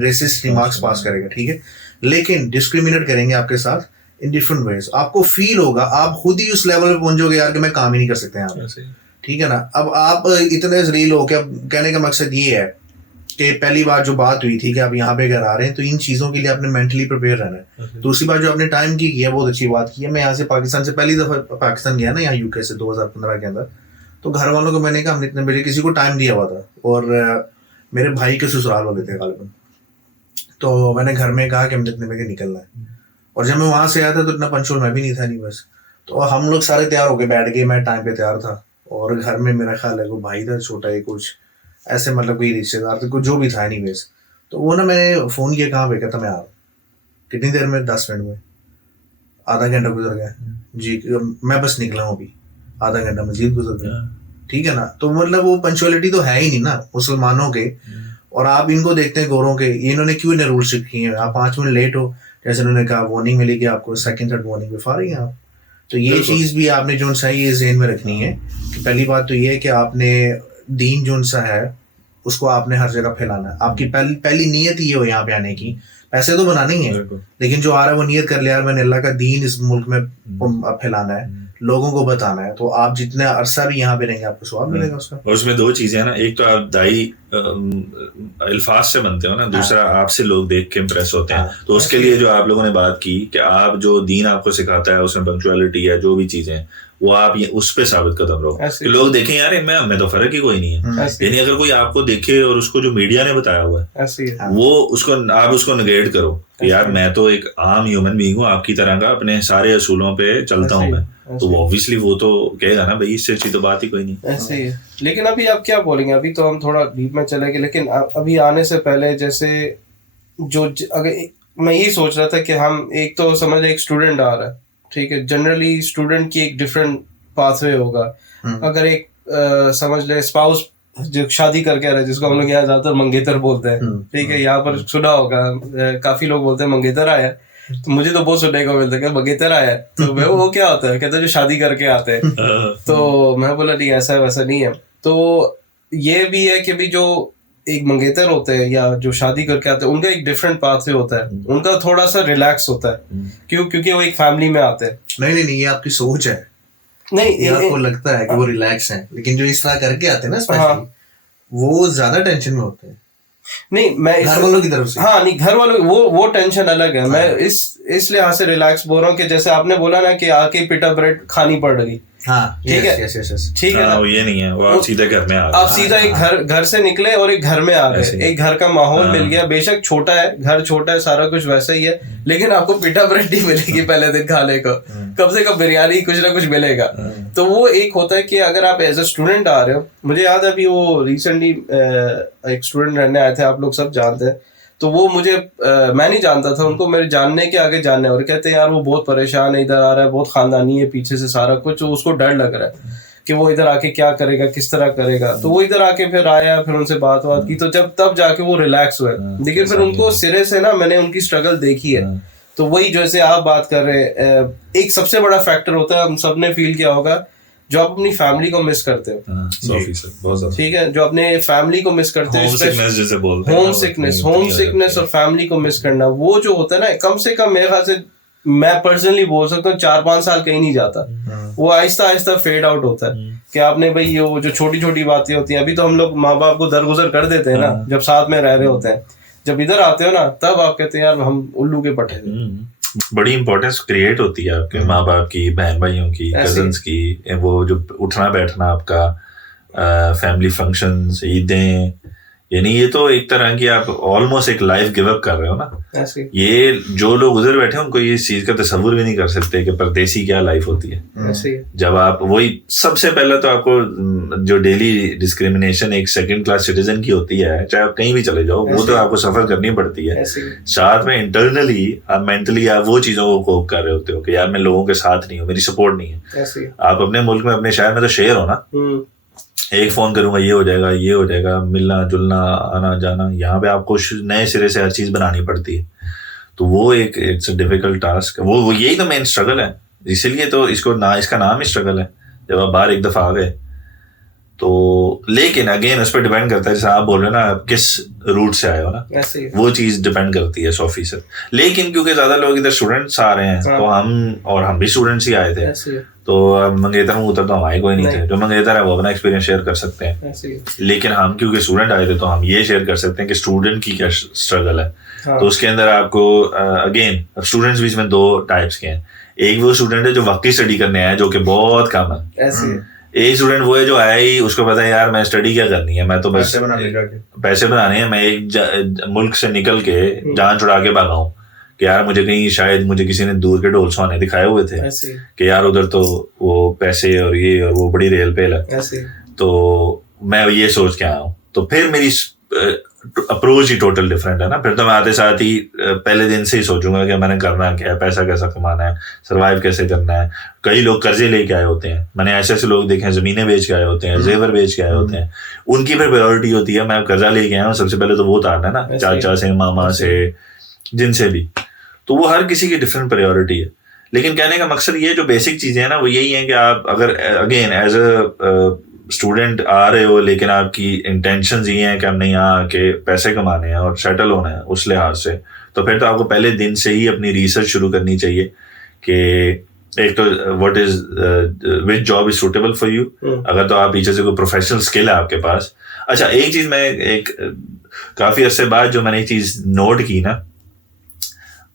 ریسسٹ ریمارکس پاس کرے گا. ٹھیک ہے, لیکن ڈسکریمنیٹ کریں گے آپ کے ساتھ ان ڈفرنٹ ویز. آپ کو فیل ہوگا, آپ خود ہی اس لیول پہ پہنچو گے یار کہ میں کام ہی نہیں کر سکتے یہاں پہ. ٹھیک ہے نا, اب آپ اتنے ذلیل ہو کہ اب کہنے کا مقصد یہ ہے کہ پہلی بار جو بات ہوئی تھی کہ آپ یہاں پہ اگر آ رہے ہیں تو ان چیزوں کے لیے آپ نے مینٹلی پریپیئر رہنا ہے. دوسری بات جو آپ نے ٹائم کی ہے بہت اچھی بات کی ہے. میں یہاں سے پاکستان سے پہلی دفعہ پاکستان گیا نا یہاں UK سے 2015 کے اندر, تو گھر والوں کو میں نے کہا ہم نے اتنے بجے کسی کو ٹائم دیا ہوا تھا, اور میرے بھائی کے سسرال والے تھے غالباً, تو میں نے گھر میں کہا کہ ہم اتنے بجے نکلنا ہے. اور جب میں وہاں سے آیا تھا تو اتنا پنچول میں بھی نہیں تھا, نہیں بس. تو ہم لوگ سارے تیار ہو کے بیٹھ گئے, میں ٹائم پہ تیار تھا, اور گھر میں میرا خیال ہے کوئی بھائی تھا چھوٹا ہی کچھ ایسے مطلب کوئی رشتے دار تھے جو بھی تھا اینی ویز. تو وہ نا میں نے فون کیا کہاں پہ, کہتا میں آ رہا ہوں. کتنی دیر میں 10 منٹ میں, آدھا گھنٹہ گزر گیا جی, میں بس نکلا ہوں ابھی, آدھا گھنٹہ مزید گزر گیا. ٹھیک ہے نا, تو مطلب وہ پنچوالٹی تو ہے ہی نہیں نا مسلمانوں کے. اور آپ ان کو دیکھتے ہیں گوروں کے, انہوں نے کیوں انہیں رول سیکھ کیے ہیں, آپ 5 منٹ لیٹ ہو جیسے انہوں نے کہا وارننگ ملے گی آپ کو, سیکنڈ تھرڈ وارننگ پہ فارغ ہیں آپ. تو یہ چیز بھی آپ نے جو سا یہ ذہن میں رکھنی ہے کہ پہلی بات تو یہ ہے کہ آپ نے دین جو سا ہے اس کو آپ نے ہر جگہ پھیلانا ہے. آپ کی پہلی نیت یہ ہو یہاں پہ آنے کی, پیسے تو بنانے ہی ہیں, لیکن جو آ رہا ہے وہ نیت کر لیا یار میں نے اللہ کا دین اس ملک میں پھیلانا ہے, لوگوں کو بتانا ہے. تو آپ جتنا عرصہ بھی یہاں پہ رہیں گے آپ کو ثواب ملے گا اس کا. اور اس میں 2 چیزیں ہیں نا, ایک تو آپ دائی الفاظ سے بنتے ہو نا, دوسرا آپ سے لوگ دیکھ کے امپریس ہوتے ہیں. تو اس کے لیے جو آپ لوگوں نے بات کی کہ آپ جو دین آپ کو سکھاتا ہے اس میں پنکچوالٹی ہے جو بھی چیزیں وہ آپ اس پہ ثابت قدم رہو کہ لوگ دیکھیں یار ان میں تو فرق ہی کوئی نہیں ہے. یعنی اگر کوئی آپ کو دیکھے اور اس کو جو میڈیا نے بتایا ہوا ہے وہ اس کو آپ اس کو نگیٹ کرو کہ یار میں تو ایک عام ہیومن بینگ ہوں آپ کی طرح کا, اپنے سارے اصولوں پہ چلتا ہوں میں, تو اوبویسلی وہ تو کہے گا نا بھائی اس سے اچھی تو بات ہی کوئی نہیں. ایسے ہی ہے. لیکن ابھی آپ کیا بولیں گے, ابھی تو ہم تھوڑا ڈیپ میں چلے گئے, لیکن ابھی آنے سے پہلے جیسے جو اگر میں یہی سوچ رہا تھا کہ ہم ایک تو سمجھ لیں ایک اسٹوڈنٹ آ رہا ہے, ٹھیک ہے, جنرلی اسٹوڈنٹ کی ایک ڈفرینٹ پاس وے ہوگا. اگر ایک سمجھ لیں اسپاؤس جو شادی کر کے آ رہا ہے, جس کو ہم لوگ یہاں زیادہ تر منگیتر بولتے ہیں, ٹھیک ہے, یہاں پر سنا ہوگا کافی لوگ بولتے ہیں منگیتر آیا, تو مجھے تو بہت سننے کو ملتا ہے کہ منگیتر آیا, تو وہ کیا ہوتا ہے, کہتے ہیں جو شادی کر کے آتے ہیں. تو میں بولا نہیں ایسا ویسا نہیں ہے. تو یہ بھی ہے کہ بھی جو ایک منگیتر ہوتے ہیں یا جو شادی کر کے آتے ہیں ان کا ایک ڈفرینٹ پاتھ سے ہوتا ہے, ان کا تھوڑا سا ریلیکس ہوتا ہے, کیونکہ وہ ایک فیملی میں آتے ہیں. نہیں یہ آپ کی سوچ ہے, نہیں آپ کو لگتا ہے کہ وہ ریلیکس ہیں, لیکن جو اس طرح کر کے آتے ہیں نا اسپیشلی وہ زیادہ ٹینشن میں ہوتے ہیں. نہیں میں گھر والوں کی طرف سے, ہاں نہیں گھر والوں وہ ٹینشن الگ ہے. میں اس لحاظ سے ریلیکس بول رہا ہوں کہ جیسے آپ نے بولا نا کہ آ کے پیٹا بریڈ کھانی پڑ رہی, ٹھیک ہے ٹھیک ہے, یہ نہیں ہے وہ آپ سیدھے گھر میں آپ سیدھا ایک گھر سے نکلے اور ایک گھر میں آ گئے, ایک گھر کا ماحول مل گیا. بے شک چھوٹا ہے, گھر چھوٹا ہے, سارا کچھ ویسا ہی ہے, لیکن آپ کو پیٹا بریڈ ہی ملے گی پہلے دن کھانے کو, کم سے کم بریانی کچھ نہ کچھ ملے گا. تو وہ ایک ہوتا ہے کہ اگر آپ ایز اے اسٹوڈنٹ آ رہے ہو, مجھے یاد ہے ابھی وہ ریسنٹلی ایک اسٹوڈنٹ رہنے آئے تھے, آپ لوگ سب جانتے ہیں, تو وہ مجھے میں نہیں جانتا تھا, ان کو میرے جاننے کے آگے جاننے, اور کہتے ہیں یار وہ بہت پریشان ہے, ادھر آ رہا ہے, بہت خاندانی ہے پیچھے سے سارا کچھ, اس کو ڈر لگ رہا ہے کہ وہ ادھر آ کے کیا کرے گا, کس طرح کرے گا. تو وہ ادھر آ کے پھر آیا, پھر ان سے بات کی, تو تب جا کے وہ ریلیکس ہوئے. لیکن پھر ان کو سرے سے نا میں نے ان کی اسٹرگل دیکھی ہے. تو وہی جیسے آپ بات کر رہے ہیں, ایک سب سے بڑا فیکٹر ہوتا ہے, ہم سب نے فیل کیا ہوگا, جو آپ اپنی فیملی کو مس کرتے ہو, ٹھیک ہے, جو اپنے فیملی کو مس کرتے ہو, ہوم سکنس اور فیملی کو مس کرنا, وہ جو ہوتا ہے نا, کم سے کم میرے خیال سے میں پرسنلی بول سکتا ہوں 4-5 سال کہیں نہیں جاتا, وہ آہستہ آہستہ فیڈ آؤٹ ہوتا ہے کہ آپ نے بھائی وہ جو چھوٹی چھوٹی باتیں ہوتی ہیں, ابھی تو ہم لوگ ماں باپ کو درگزر کر دیتے ہیں نا جب ساتھ میں رہ رہے ہوتے ہیں, جب ادھر آتے ہو نا تب آپ کہتے ہیں یار ہم الو کے پٹھے تھے. بڑی امپورٹینس کریٹ ہوتی ہے آپ کے ماں باپ کی, بہن بھائیوں کی, کزنس کی, وہ جو اٹھنا بیٹھنا آپ کا, فیملی فنکشنز, عیدیں, یعنی یہ تو ایک طرح کی آپ آلموسٹ ایک لائف گیو اپ کر رہے ہو نا. یہ جو لوگ ادھر بیٹھے ہیں ان کو یہ چیز کا تصور بھی نہیں کر سکتے کہ پردیسی کیا لائف ہوتی ہے. جب آپ وہی سب سے پہلے تو آپ کو جو ڈیلی ڈسکریمنیشن ایک سیکنڈ کلاس سٹیزن کی ہوتی ہے, چاہے آپ کہیں بھی چلے جاؤ, وہ تو آپ کو سفر کرنی پڑتی ہے. ساتھ میں انٹرنلی آپ مینٹلی آپ وہ چیزوں کو کوپ کر رہے ہوتے ہو کہ یار میں لوگوں کے ساتھ نہیں ہوں, میری سپورٹ نہیں ہے. آپ اپنے ملک میں اپنے شہر میں تو شیئر ہو نا, ایک فون کروں گا یہ ہو جائے گا, یہ ہو جائے گا, ملنا جلنا آنا جانا. یہاں پہ آپ کو نئے سرے سے ہر چیز بنانی پڑتی ہے, تو وہ ایک اٹس اے ڈیفیکلٹ ٹاسک. وہ یہی تو مین اسٹرگل ہے, اسی لیے تو اس کا نام ہی اسٹرگل ہے. جب آپ باہر ایک دفعہ آ گئے تو, لیکن اگین اس پہ ڈیپینڈ کرتا ہے, جیسے آپ بول رہے ہیں نا آپ کس روٹ سے آئے ہو نا, وہ چیز ڈیپینڈ کرتی ہے 100%. لیکن کیونکہ زیادہ لوگ ادھر اسٹوڈنٹس آ رہے ہیں تو ہم بھی اسٹوڈنٹس ہی آئے تھے, تو منگیتر میں اتر تو ہمارے کوئی نہیں تھے. جو منگیتر ہے وہ اپنا ایکسپیرینس شیئر کر سکتے ہیں, لیکن ہم کیونکہ اسٹوڈنٹ آئے تھے تو ہم یہ شیئر کر سکتے ہیں کہ اسٹوڈنٹ کی کیا اسٹرگل ہے. تو اس کے اندر آپ کو اگین اسٹوڈنٹس بھی اس میں 2 ٹائپس کے ہیں. ایک وہ اسٹوڈنٹ ہے جو واقعی اسٹڈی کرنے آیا, جو کہ بہت کم ہے. ایک اسٹوڈنٹ وہ ہے جو آیا ہی اس کو پتا ہے یار میں اسٹڈی کیا کرنی ہے, میں تو بس پیسے بنانے ہیں, میں ایک ملک سے نکل کے جان چھڑا کے بھاگا ہوں کہ یار مجھے کہیں شاید مجھے کسی نے دور کے ڈول سونے دکھائے ہوئے تھے کہ یار ادھر تو وہ پیسے اور یہ اور وہ بڑی ریل پیل ہے, تو میں یہ سوچ کے آیا ہوں. تو پھر میری اپروچ ہی ٹوٹل ڈفرینٹ ہے نا. پھر تو میں آتے ساتھ ہی پہلے دن سے ہی سوچوں گا کہ میں نے کرنا کیا ہے, پیسہ کیسا کمانا ہے, سروائیو کیسے کرنا ہے. کئی لوگ قرضے لے کے آئے ہوتے ہیں, میں نے ایسے لوگ دیکھے ہیں زمینیں بیچ کے آئے ہوتے ہیں, زیور بیچ کے آئے ہوتے ہیں. ان کی پھر پریورٹی ہوتی ہے میں قرضہ لے کے آیا ہوں, سب سے پہلے تو وہ اتارنا ہے نا, چاچا سے, ماما سے, جن سے بھی. تو وہ ہر کسی کی ڈفرینٹ پریورٹی ہے. لیکن کہنے کا مقصد یہ جو بیسک چیزیں ہیں نا وہ یہی ہیں کہ آپ اگر اگین ایز اے اسٹوڈنٹ آ رہے ہو, لیکن آپ کی انٹینشنز یہ ہیں کہ ہم نے یہاں آ کے پیسے کمانے ہیں اور سیٹل ہونا ہے اس لحاظ سے, تو پھر تو آپ کو پہلے دن سے ہی اپنی ریسرچ شروع کرنی چاہیے کہ ایک تو what is which job is suitable for you. اگر تو آپ پیچھے سے کوئی پروفیشنل اسکل ہے آپ کے پاس. اچھا ایک چیز میں ایک کافی عرصے بعد جو میں نے ایک چیز نوٹ کی نا,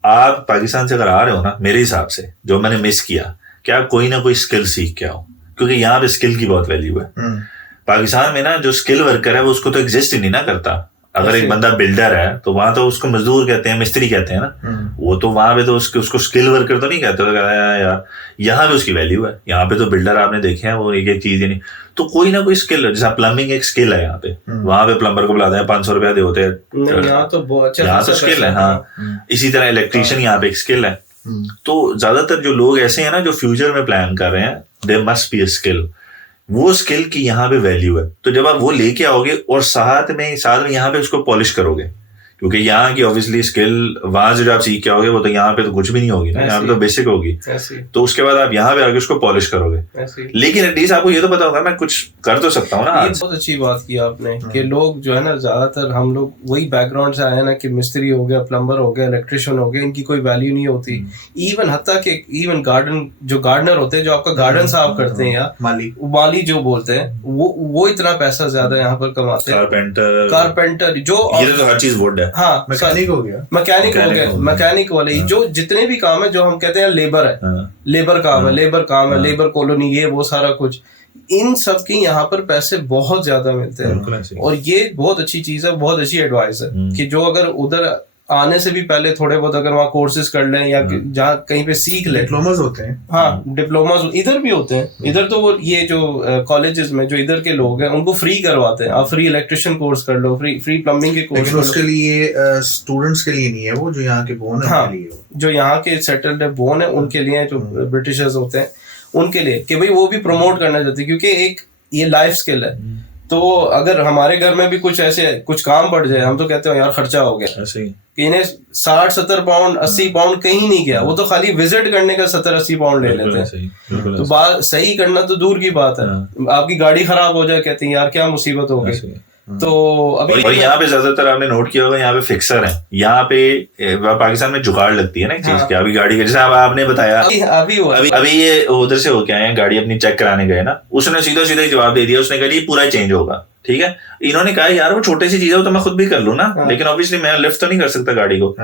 آپ پاکستان سے اگر آ رہے ہو نا, میرے حساب سے جو میں نے مس کیا کہ آپ کوئی نہ کوئی اسکل سیکھ کے آؤ, کیونکہ یہاں پہ اسکل کی بہت ویلیو ہے. پاکستان میں نا جو اسکل ورکر ہے وہ اس کو تو ایگزسٹ ہی نہیں نا کرتا. اگر ایک بندہ بلڈر ہے تو وہاں تو اس کو مزدور کہتے ہیں, مستری کہتے ہیں نا, وہ تو وہاں پہ تو اس کو اسکل ورکر تو نہیں کہتے. یار یہاں پہ اس کی ویلیو ہے. یہاں پہ تو بلڈر آپ نے دیکھے ہیں وہ ایک ایک چیز ہی نہیں, تو کوئی نہ کوئی اسکل ہے. جیسا پلمبنگ ایک اسکل ہے یہاں پہ, وہاں پہ پلمبر کو بلاتے ہیں 500 روپیہ دے ہوتے ہیں, یہاں تو اسکل ہے. ہاں اسی طرح الیکٹریشین یہاں پہ ایک اسکل ہے. تو زیادہ تر جو لوگ ایسے ہیں نا جو فیوچر میں پلان کر رہے ہیں, they must be a skill. وہ اسکل کی یہاں پہ ویلیو ہے. تو جب آپ وہ لے کے آؤ گے اور ساتھ میں یہاں پہ اس کو پالش کرو گے, کیونکہ یہاں کی اوبیسلی اسکل وہاں سے جو آپ سیکھ کے آؤ گے وہ تو یہاں پہ تو کچھ بھی نہیں ہوگی نا, یہاں پہ تو بیسک ہوگی. تو اس کے بعد آپ یہاں پہ آ کے اس کو پالش کرو گے. لیکن ایٹ لیسٹ آپ کو یہ تو پتا ہوگا میں کچھ کر تو سکتا ہوں نا. بہت اچھی بات کی آپ نے کہ لوگ جو ہے نا زیادہ تر ہم لوگ وہی بیک گراؤنڈ سے آئے ہیں نا کہ مستری ہو گیا, پلمبر ہو گیا, الیکٹریشین ہو گیا, ان کی کوئی ویلیو نہیں ہوتی. ایون حتیٰ کہ ایون گارڈنر ہوتے ہیں جو آپ کا گارڈن صاف کرتے ہیں یا مالی جو بولتے ہیں وہ اتنا پیسہ زیادہ یہاں پر کماتے ہیں. کارپینٹر جو ہر چیز ووڈ ہے, ہاں میکینک والے جو جتنے بھی کام ہے جو ہم کہتے ہیں لیبر ہے, لیبر کام ہے, لیبر کالونی, یہ وہ سارا کچھ, ان سب کی یہاں پر پیسے بہت زیادہ ملتے ہیں. اور یہ بہت اچھی چیز ہے, بہت اچھی ایڈوائس ہے کہ جو اگر ادھر آنے سے بھی پہلے تھوڑے بہت اگر وہاں کورسز کر لیں یا جہاں کہیں پہ سیکھ لیں. ڈپلوماز ہوتے ہیں, ہاں ڈپلوماز ادھر بھی ہوتے ہیں. ادھر تو وہ یہ جو کالجز میں جو ادھر کے لوگ ہیں ان کو فری کرواتے ہیں. آپ فری الیکٹریشین کورس کر لو, فری پلمبنگ کے کورس. اس کے لیے اسٹوڈنٹس کے لیے نہیں ہے, وہ جو یہاں کے بون ہیں ان کے لیے, جو یہاں کے سیٹلڈ بون ہیں ان کے لیے, جو برٹشرز ہوتے ہیں ان کے لیے, کہ بھائی وہ بھی پروموٹ کرنا چاہتے ہیں کیونکہ ایک یہ لائف اسکل ہے. تو اگر ہمارے گھر میں بھی کچھ کام پڑ جائے, ہم تو کہتے ہیں یار خرچہ ہو گیا, کہ انہیں 60-70 پاؤنڈ 80 پاؤنڈ کہیں نہیں گیا, وہ تو خالی وزٹ کرنے کا 70-80 پاؤنڈ لے لیتے ہیں. تو بات صحیح کرنا تو دور کی بات ہے, آپ کی گاڑی خراب ہو جائے کہتے ہیں یار کیا مصیبت ہو گئی, تو ابھی اور یہاں پہ زیادہ تر آپ نے نوٹ کیا ہوگا یہاں پہ فکسر ہیں. یہاں پہ پاکستان میں جگاڑ لگتی ہے نا ایک چیز کی, ابھی گاڑی کا جیسے آپ نے بتایا ابھی یہ ادھر سے ہو کے آئے ہیں, گاڑی اپنی چیک کرانے گئے نا, اس نے سیدھا سیدھا جواب دے دیا, اس نے کہا یہ پورا چینج ہوگا. ٹھیک ہے, انہوں نے کہا یار وہ چھوٹی سی چیز ہے تو میں خود بھی کر لوں نا, لیکن obviously میں لفٹ تو نہیں کر سکتا گاڑی کو.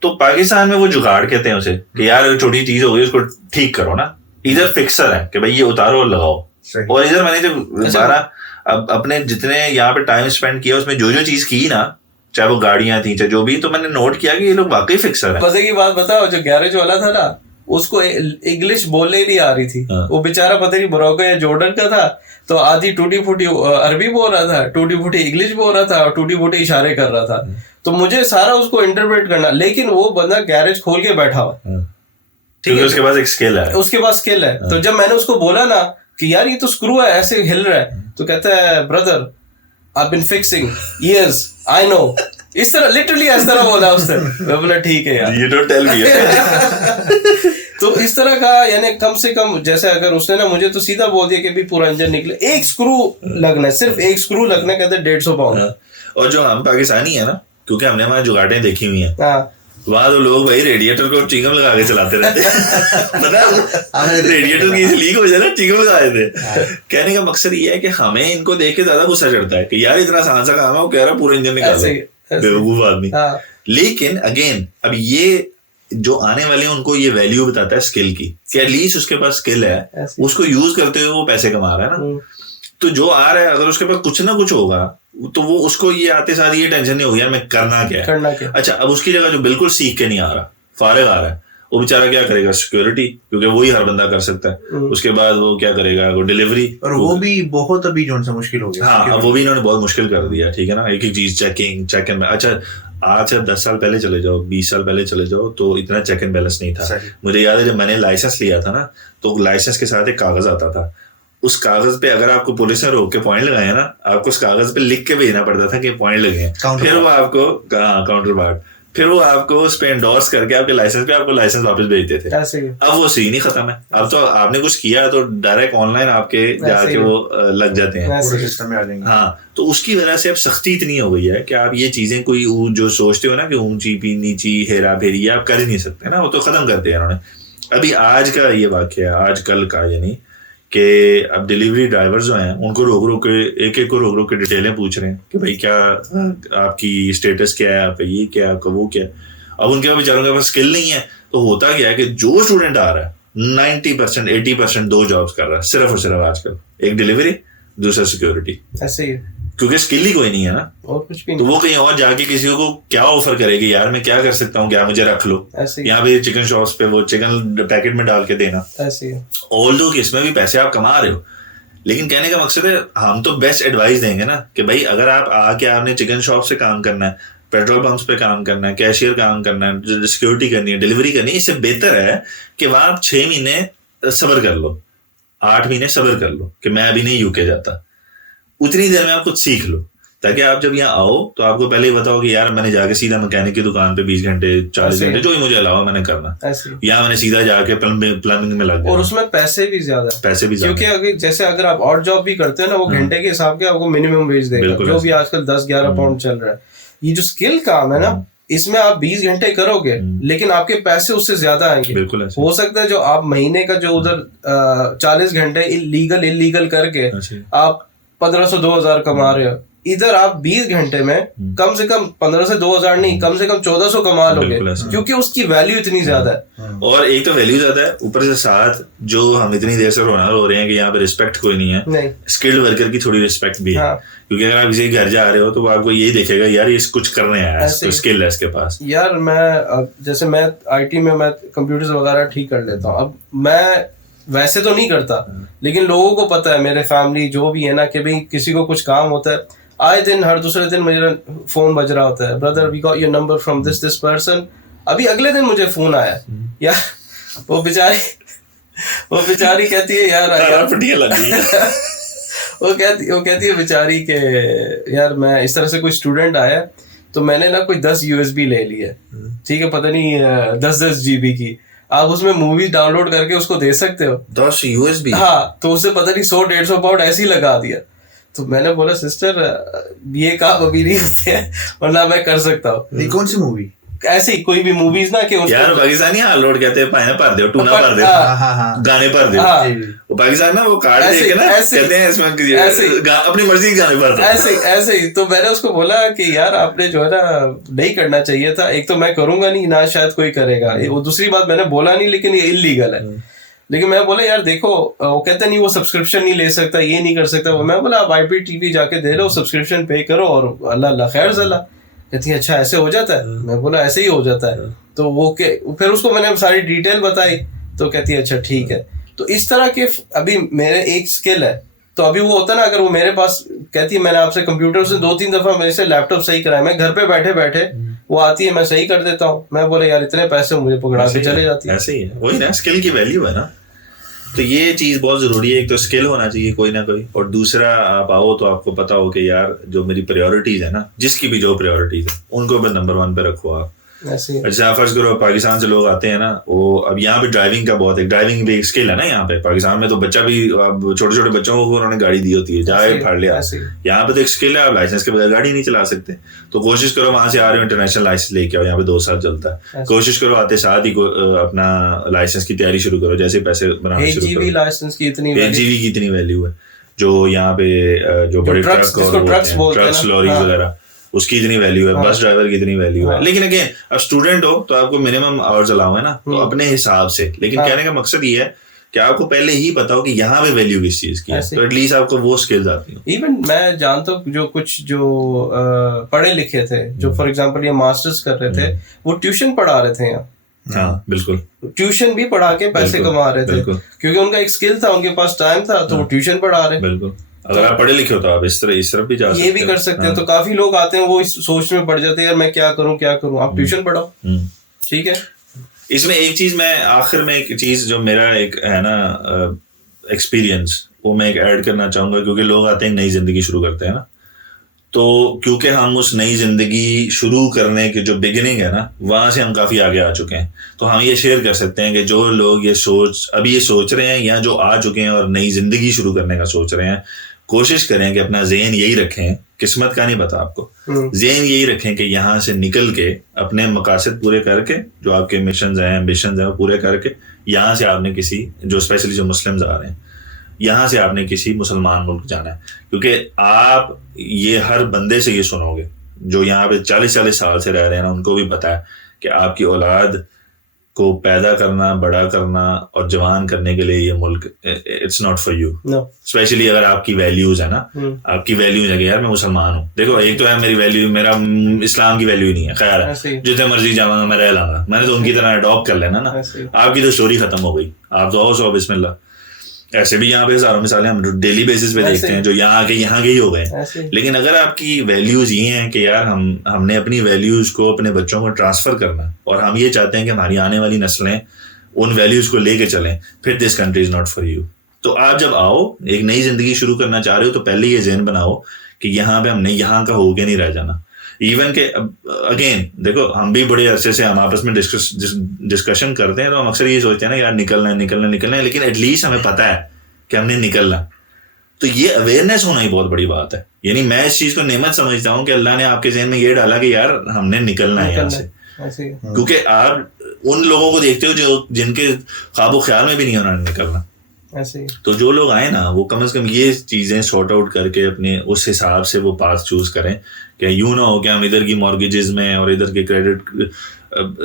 تو پاکستان میں وہ جگاڑ کہتے ہیں اسے کہ یار چھوٹی چیز ہوگی اس کو ٹھیک کرو نا. ادھر فکسر ہے کہ بھائی یہ اتارو اور لگاؤ. اور ادھر میں نے جب سارا اب اپنے جتنے یہاں پہ ٹائم اسپینڈ کیا اس میں جو چیز کی نا, چاہے وہ گاڑیاں تھیں چاہے جو بھی, تو میں نے نوٹ کیا کہ یہ لوگ واقعی فکسر ہیں. مزے کی بات بتاؤ, جو گیرج والا تھا نا اس کو انگلش بولنے نہیں آ رہی تھی, وہ بےچارا پتہ نہیں موروکو یا جارڈن کا تھا, تو آدھی ٹوٹی پھوٹی عربی بول رہا تھا, ٹوٹی پھوٹی انگلش بول رہا تھا, اور ٹوٹی پھوٹی اشارے کر رہا تھا. تو مجھے سارا اس کو انٹرپریٹ کرنا, لیکن وہ بندہ گیرج کھول کے بیٹھا ہوا, اس کے پاس ایک اسکل ہے, اس کے پاس اسکل ہے. تو جب میں نے اس کو بولا نا کہ یار یہ تو اسکرو ہے ایسے ہل رہا ہے, تو کہتا ہے brother I've been fixing years I know, اس طرح لٹرلی اس طرح بولا اس نے. میں بولا ٹھیک ہے یار, you don't tell me. تو اس طرح کا یعنی کم سے کم جیسے اگر اس نے نا مجھے تو سیدھا بول دیا کہ بھی پورا انجن نکلے, ایک اسکرو لگنا ہے, صرف ایک اسکرو لگنا ہے, کہتے ہیں 150 پاؤنڈ. اور جو ہم پاکستانی ہیں نا, کیونکہ ہم نے وہاں جگاڑیں دیکھی ہوئی ہیں, وہاں تو لوگ بھائی ریڈیٹر کو چنگم لگا کے چلاتے رہتے ہیں. ریڈیٹر کی لیک ہو جائے نا چنگم لگا دیتے. کہنے کا مقصد یہ ہے کہ ہمیں ان کو دیکھ کے زیادہ غصہ چڑھتا ہے کہ یار اتنا آسان سا کام ہے, وہ کہہ رہا پورا انجن نکال دے, بیوقوف آدمی. لیکن اگین اب یہ جو آنے والے ہیں ان کو یہ ویلیو بتاتا ہے اسکل کی, کہ ایٹ لیسٹ اس کے پاس اسکل ہے, اس کو یوز کرتے ہوئے وہ پیسے کما رہا ہے نا. تو جو آ رہا ہے اگر اس کے پاس کچھ نہ کچھ ہوگا تو وہ اس کو یہ آتے ساتھ یہ ٹینشن نہیں ہوگی یار میں کرنا کیا ہے. اچھا اب اس کی جگہ جو بالکل سیکھ کے نہیں آ رہا, فارغ آ رہا ہے, وہ بیچارہ کیا کرے گا, سیکورٹی, کیونکہ وہی ہر بندہ کر سکتا ہے. اس کے بعد وہ کیا کرے گا, وہ ڈلیوری, اور وہ بھی بہت ابھی جو سے مشکل ہو گیا. ہاں وہ بھی انہوں نے بہت مشکل کر دیا. ٹھیک ہے نا, ایک ایک چیز چیکنگ چیک اینڈ. اچھا آج سے 10 سال پہلے چلے جاؤ, 20 سال پہلے چلے جاؤ, تو اتنا چیک اینڈ بیلنس نہیں تھا. مجھے یاد ہے جب میں نے لائسنس لیا تھا نا, تو لائسنس کے ساتھ ایک کاغذ آتا تھا, اس کاغذ پہ اگر آپ کو پولیس نے روک کے پوائنٹ لگائے ہیں نا, آپ کو اس کاغذ پہ لکھ کے بھیجنا پڑتا تھا کہ پوائنٹ لگے ہیں, پھر وہ آپ کو کاؤنٹر پارٹ, پھر وہ آپ کو اس پہ انڈورس کر کے آپ کے لائسنس پہ آپ کو لائسنس واپس بھیجتے تھے. اب وہ سین ہی ختم ہے, اب تو آپ نے کچھ کیا تو ڈائریکٹ آن لائن آپ کے جا کے وہ لگ جاتے ہیں. ہاں تو اس کی وجہ سے اب سختی اتنی ہو گئی ہے کہ آپ یہ چیزیں کوئی جو سوچتے ہو نا کہ اونچی پی نیچی ہیرا پھیری, آپ کر ہی نہیں سکتے نا, وہ تو ختم کرتے ہیں انہوں نے. ابھی آج کا یہ واقعہ, آج کل کا, یعنی کہ اب ڈلیوری ڈرائیور جو ہیں ان کو روک روک کے ایک ایک کو روک روک کے ڈیٹیلیں پوچھ رہے ہیں کہ بھائی کیا آپ کی اسٹیٹس کیا ہے, آپ یہ کیا, وہ کیا. اب ان کے بیچاروں کے پاس اسکل نہیں ہے, تو ہوتا کیا ہے کہ جو اسٹوڈنٹ آ رہا ہے 90% 80% 2 جابس کر رہا ہے صرف اور صرف آج کل, ایک ڈلیوری, دوسرا سیکورٹی. ایسے ہی, کیونکہ اسکل ہی کوئی نہیں ہے نا, اور کچھ بھی. تو وہ کہیں اور جا کے کسی کو کیا آفر کرے گی, یار میں کیا کر سکتا ہوں, کیا مجھے رکھ لو. یہاں پہ چکن شاپس پہ وہ چکن پیکٹ میں ڈال کے دینا, آلدو کہ اس میں بھی پیسے آپ کما رہے ہو. لیکن کہنے کا مقصد ہے ہم تو بیسٹ ایڈوائز دیں گے نا کہ بھائی اگر آپ آ کے آپ نے چکن شاپ سے کام کرنا ہے, پیٹرول پمپس پہ کام کرنا ہے, کیشیئر کام کرنا ہے, سیکورٹی کرنی ہے, ڈلیوری کرنی ہے, اس سے بہتر ہے کہ وہاں آپ 6 مہینے صبر کر لو, 8 مہینے صبر کر لو کہ میں ابھی نہیں یو کے جاتا. اتنی دیر میں آپ خود سیکھ لو, تاکہ آپ جب یہاں آؤ تو آپ کو پہلے ہی بتاؤ کہ یار میں نے جا کے سیدھا مکینک کی دکان پہ 20 گھنٹے 40 گھنٹے جو ہی مجھے علاوہ میں نے کرنا, یا میں نے سیدھا جا کے پلمبنگ میں لگ گیا. اور اس میں پیسے بھی زیادہ, کیونکہ جیسے اگر آپ اور جاب بھی کرتے ہیں نا, وہ گھنٹے کے حساب کے آپ کو منیمم ویج دے گا, جو بھی آج کل 10-11 پاؤنڈ چل رہا ہے. یہ جو اسکل کام ہے نا, اس میں آپ 20 گھنٹے کرو گے لیکن آپ کے پیسے اس سے زیادہ آئیں گے. ہو سکتا ہے جو آپ مہینے کا جو ادھر 40 گھنٹے انلیگل کر کے آپ 1500-2000 کما رہے ہو, ادھر آپ 20 گھنٹے میں کم سے کم 1500 سے 2000 نہیں, کم سے کم 1400 کما لو گے, کیونکہ اس کی ویلیو اتنی زیادہ ہے. اور ایک تو ویلیو زیادہ ہے, اوپر سے ساتھ جو ہم اتنی دیر سے رونا ہو رہے ہیں کہ یہاں پہ رسپیکٹ کوئی نہیں ہے, اسکلڈ ورکر کی تھوڑی رسپیکٹ بھی ہے. کیونکہ اگر آپ کسی کے گھر جا رہے ہو تو وہ آپ کو یہی دیکھے گا یار یہ کچھ کرنے آیا ہے, اسکل ہے اس کے پاس. یار میں جیسے میں آئی ٹی میں کمپیوٹر وغیرہ ٹھیک کر لیتا ہوں, اب میں ویسے تو نہیں کرتا, لیکن لوگوں کو پتا ہے, میرے فیملی جو بھی ہے نا, کہ بھائی کسی کو کچھ کام ہوتا ہے, آئے دن ہر دوسرے دن مجھے فون بج رہا ہوتا ہے, brother we got your number from this person. ابھی اگلے دن مجھے فون آیا, یار وہ بیچاری کہتی ہے یار وہ کہتی ہے بیچاری کہ یار میں اس طرح سے کوئی اسٹوڈنٹ آیا, تو میں نے نا کوئی 10 USB لے لی ہے, ٹھیک ہے, پتہ نہیں 10 GB کی, آپ اس میں موویز ڈاؤن لوڈ کر کے اس کو دے سکتے ہو. 10 USB, ہاں, تو اسے پتہ نہیں 100-150 پاؤنڈ ایسے ہی لگا دیا. تو میں نے بولا سسٹر یہ کام ابھی نہیں ہوتے ہیں ورنہ میں کر سکتا ہوں. یہ کون سی مووی؟ ایسے ہی کوئی بھی موویز نا کہ یار پاکستانی ہاں لوڈ کہتے ہیں پائیں بھر دیو ٹونا بھر دیو گانے بھر دیو. وہ پاکستان نا وہ کارڈ دے کے نا کہتے ہیں اس میں اپنی مرضی کے گانے بھرتے ہیں ایسے ہی. تو میں نے اس کو بولا کہ یار آپ نے جو ہے نا نہیں کرنا چاہیے تھا. ایک تو میں کروں گا نہیں نہ شاید کوئی کرے گا. وہ دوسری بات میں نے بولا نہیں لیکن یہ انلیگل ہے. لیکن میں بولا یار دیکھو وہ کہتے نہیں وہ سبسکرپشن نہیں لے سکتا یہ نہیں کر سکتا. میں بولا آپ آئی پی ٹی وی جا کے دے لو سبسکرپشن پے کرو اور اللہ خیر صلاح. کہتی ہیں اچھا ایسے ہو جاتا ہے. میں بولا ایسے ہی ہو جاتا ہے. تو وہ پھر اس کو میں نے ساری ڈیٹیل بتائی تو کہتی ہے اچھا ٹھیک ہے. تو اس طرح کے ابھی میرے ایک اسکل ہے تو ابھی وہ ہوتا ہے نا اگر وہ میرے پاس کہتی ہے میں نے آپ سے کمپیوٹر سے 2-3 دفعہ میرے سے لیپ ٹاپ صحیح کرایا میں گھر پہ بیٹھے بیٹھے وہ آتی ہے میں صحیح کر دیتا ہوں. میں بولے یار اتنے پیسے مجھے پکڑا کے چلے جاتی ہے. ایسے ہی ہے وہی نا اسکل کی ویلیو ہے نا. تو یہ چیز بہت ضروری ہے. ایک تو اسکل ہونا چاہیے کوئی نہ کوئی اور دوسرا آپ آؤ تو آپ کو پتا ہو کہ یار جو میری پریورٹیز ہے نا جس کی بھی جو پریورٹیز ہے ان کو بس نمبر 1 پہ رکھو آپ. اچھا فرض کرو پاکستان سے لوگ آتے ہیں نا وہ اب یہاں پہ ڈرائیونگ کا بہت ڈرائیونگ بھی ایک اسکل ہے نا. یہاں پہ پاکستان میں تو بچہ بھی چھوٹے چھوٹے بچوں کو انہوں نے گاڑی دی ہوتی ہے جائے پھاڑ لیا. یہاں پہ تو ایک اسکل ہے آپ لائسنس کے بغیر گاڑی نہیں چلا سکتے. تو کوشش کرو وہاں سے آ رہے ہو انٹرنیشنل لائسنس لے کے آؤ. یہاں پہ 2 سال چلتا ہے. کوشش کرو آتے ساتھ ہی اپنا لائسنس کی تیاری شروع کرو. جیسے پیسے بنانا شروع کرو. لائسنس کی اتنی کی اتنی ویلیو ہے جو یہاں پہ جو بڑے ٹرکس لوریز وغیرہ اس کی اتنی ویلیو ہے. بس ڈرائیور کی اتنی ویلیو ہے. لیکن اگین اب اسٹوڈنٹ ہو تو آپ کو منیمم آورز الاؤ ہے نا تو اپنے حساب سے. لیکن کہنے کا مقصد یہ ہے کہ آپ کو پہلے ہی پتا ہو کہ یہاں پہ ویلیو کس چیز کی ہے تو ایٹ لیسٹ آپ کو وہ اسکلز آتی ہیں. ایون میں جانتا ہوں جو کچھ جو پڑھے لکھے تھے جو فار ایگزامپل یہ ماسٹرز کر رہے تھے وہ ٹیوشن پڑھا رہے تھے یہاں. ہاں بالکل ٹیوشن بھی پڑھا کے پیسے کما رہے تھے کیونکہ ان کا ایک اسکل تھا ان کے پاس ٹائم تھا تو وہ ٹیوشن پڑھا رہے. بالکل اگر آپ پڑھے لکھے ہو تو آپ اس طرف بھی جا سکتے ہیں یہ بھی کر سکتے ہیں. تو کافی لوگ آتے ہیں وہ اس سوچ میں پڑ جاتے ہیں یار میں کیا کروں آپ ٹیوشن پڑھاؤ. ٹھیک ہے. اس میں ایک چیز میں آخر میں ایک چیز جو میرا ایک ہے نا ایکسپیرینس وہ میں ایک ایڈ کرنا چاہوں گا کیونکہ لوگ آتے ہیں نئی زندگی شروع کرتے ہیں نا تو کیونکہ ہم اس نئی زندگی شروع کرنے کے جو بگننگ ہے نا وہاں سے ہم کافی آگے آ چکے ہیں. تو ہم یہ شیئر کر سکتے ہیں کہ جو لوگ یہ سوچ رہے ہیں یا جو آ چکے ہیں اور نئی زندگی شروع کرنے کا سوچ رہے ہیں کوشش کریں کہ اپنا ذہن یہی رکھیں. قسمت کا نہیں پتا آپ کو. ذہن یہی رکھیں کہ یہاں سے نکل کے اپنے مقاصد پورے کر کے جو آپ کے مشنز ہیں ایمبیشنز ہیں وہ پورے کر کے یہاں سے آپ نے کسی جو اسپیشلی جو مسلمز آ رہے ہیں یہاں سے آپ نے کسی مسلمان ملک جانا ہے. کیونکہ آپ یہ ہر بندے سے یہ سنو گے جو یہاں پہ 40 سال سے رہ رہے ہیں نا ان کو بھی پتا ہے کہ آپ کی اولاد کو پیدا کرنا بڑا کرنا اور جوان کرنے کے لیے یہ ملک it's not for you. Especially اگر آپ کی ویلیوز ہے نا آپ کی ویلیوز ہے کہ یار میں مسلمان ہوں. دیکھو ایک تو ہے میری ویلیو میرا اسلام کی ویلیو نہیں ہے. خیر ہے جتنے مرضی جاؤں گا میں رہ لاں گا. میں نے تو ان کی طرح اڈاپٹ کر لینا نا. آپ کی تو اسٹوری ختم ہو گئی. آپ تو سو بسم اللہ. ایسے بھی یہاں پہ ہزاروں مثالیں ہم ڈیلی بیسس پہ دیکھتے ہیں جو یہاں کے ہی ہو گئے. لیکن اگر آپ کی ویلیوز یہ ہیں کہ یار ہم نے اپنی ویلیوز کو اپنے بچوں کو ٹرانسفر کرنا اور ہم یہ چاہتے ہیں کہ ہماری آنے والی نسلیں ان ویلیوز کو لے کے چلیں پھر this country is not for you. تو آپ جب آؤ ایک نئی زندگی شروع کرنا چاہ رہے ہو تو پہلے یہ ذہن بناؤ کہ یہاں پہ ہم نے یہاں کا ہو کے نہیں رہ جانا. ایون کہ اگین دیکھو ہم بھی بڑے عرصے سے ہم آپس میں ڈسکشن کرتے ہیں تو ہم اکثر یہ سوچتے ہیں نا یار نکلنا ہے لیکن ایٹ لیسٹ ہمیں پتہ ہے کہ ہم نے نکلنا. تو یہ اویئرنیس ہونا ہی بہت بڑی بات ہے. یعنی میں اس چیز کو نعمت سمجھتا ہوں کہ اللہ نے آپ کے ذہن میں یہ ڈالا کہ یار ہم نے نکلنا ہے یہاں سے. کیونکہ آپ ان لوگوں کو دیکھتے ہو جن کے خواب و خیال میں بھی نہیں انہوں نے نکلنا. تو جو لوگ آئے نا وہ کم از کم یہ چیزیں سارٹ آؤٹ کر کے اپنے اس حساب سے وہ پاس چوز کریں کہ یوں نہ ہو کہ ہم ادھر کی مارگیجز میں اور ادھر کے کریڈٹ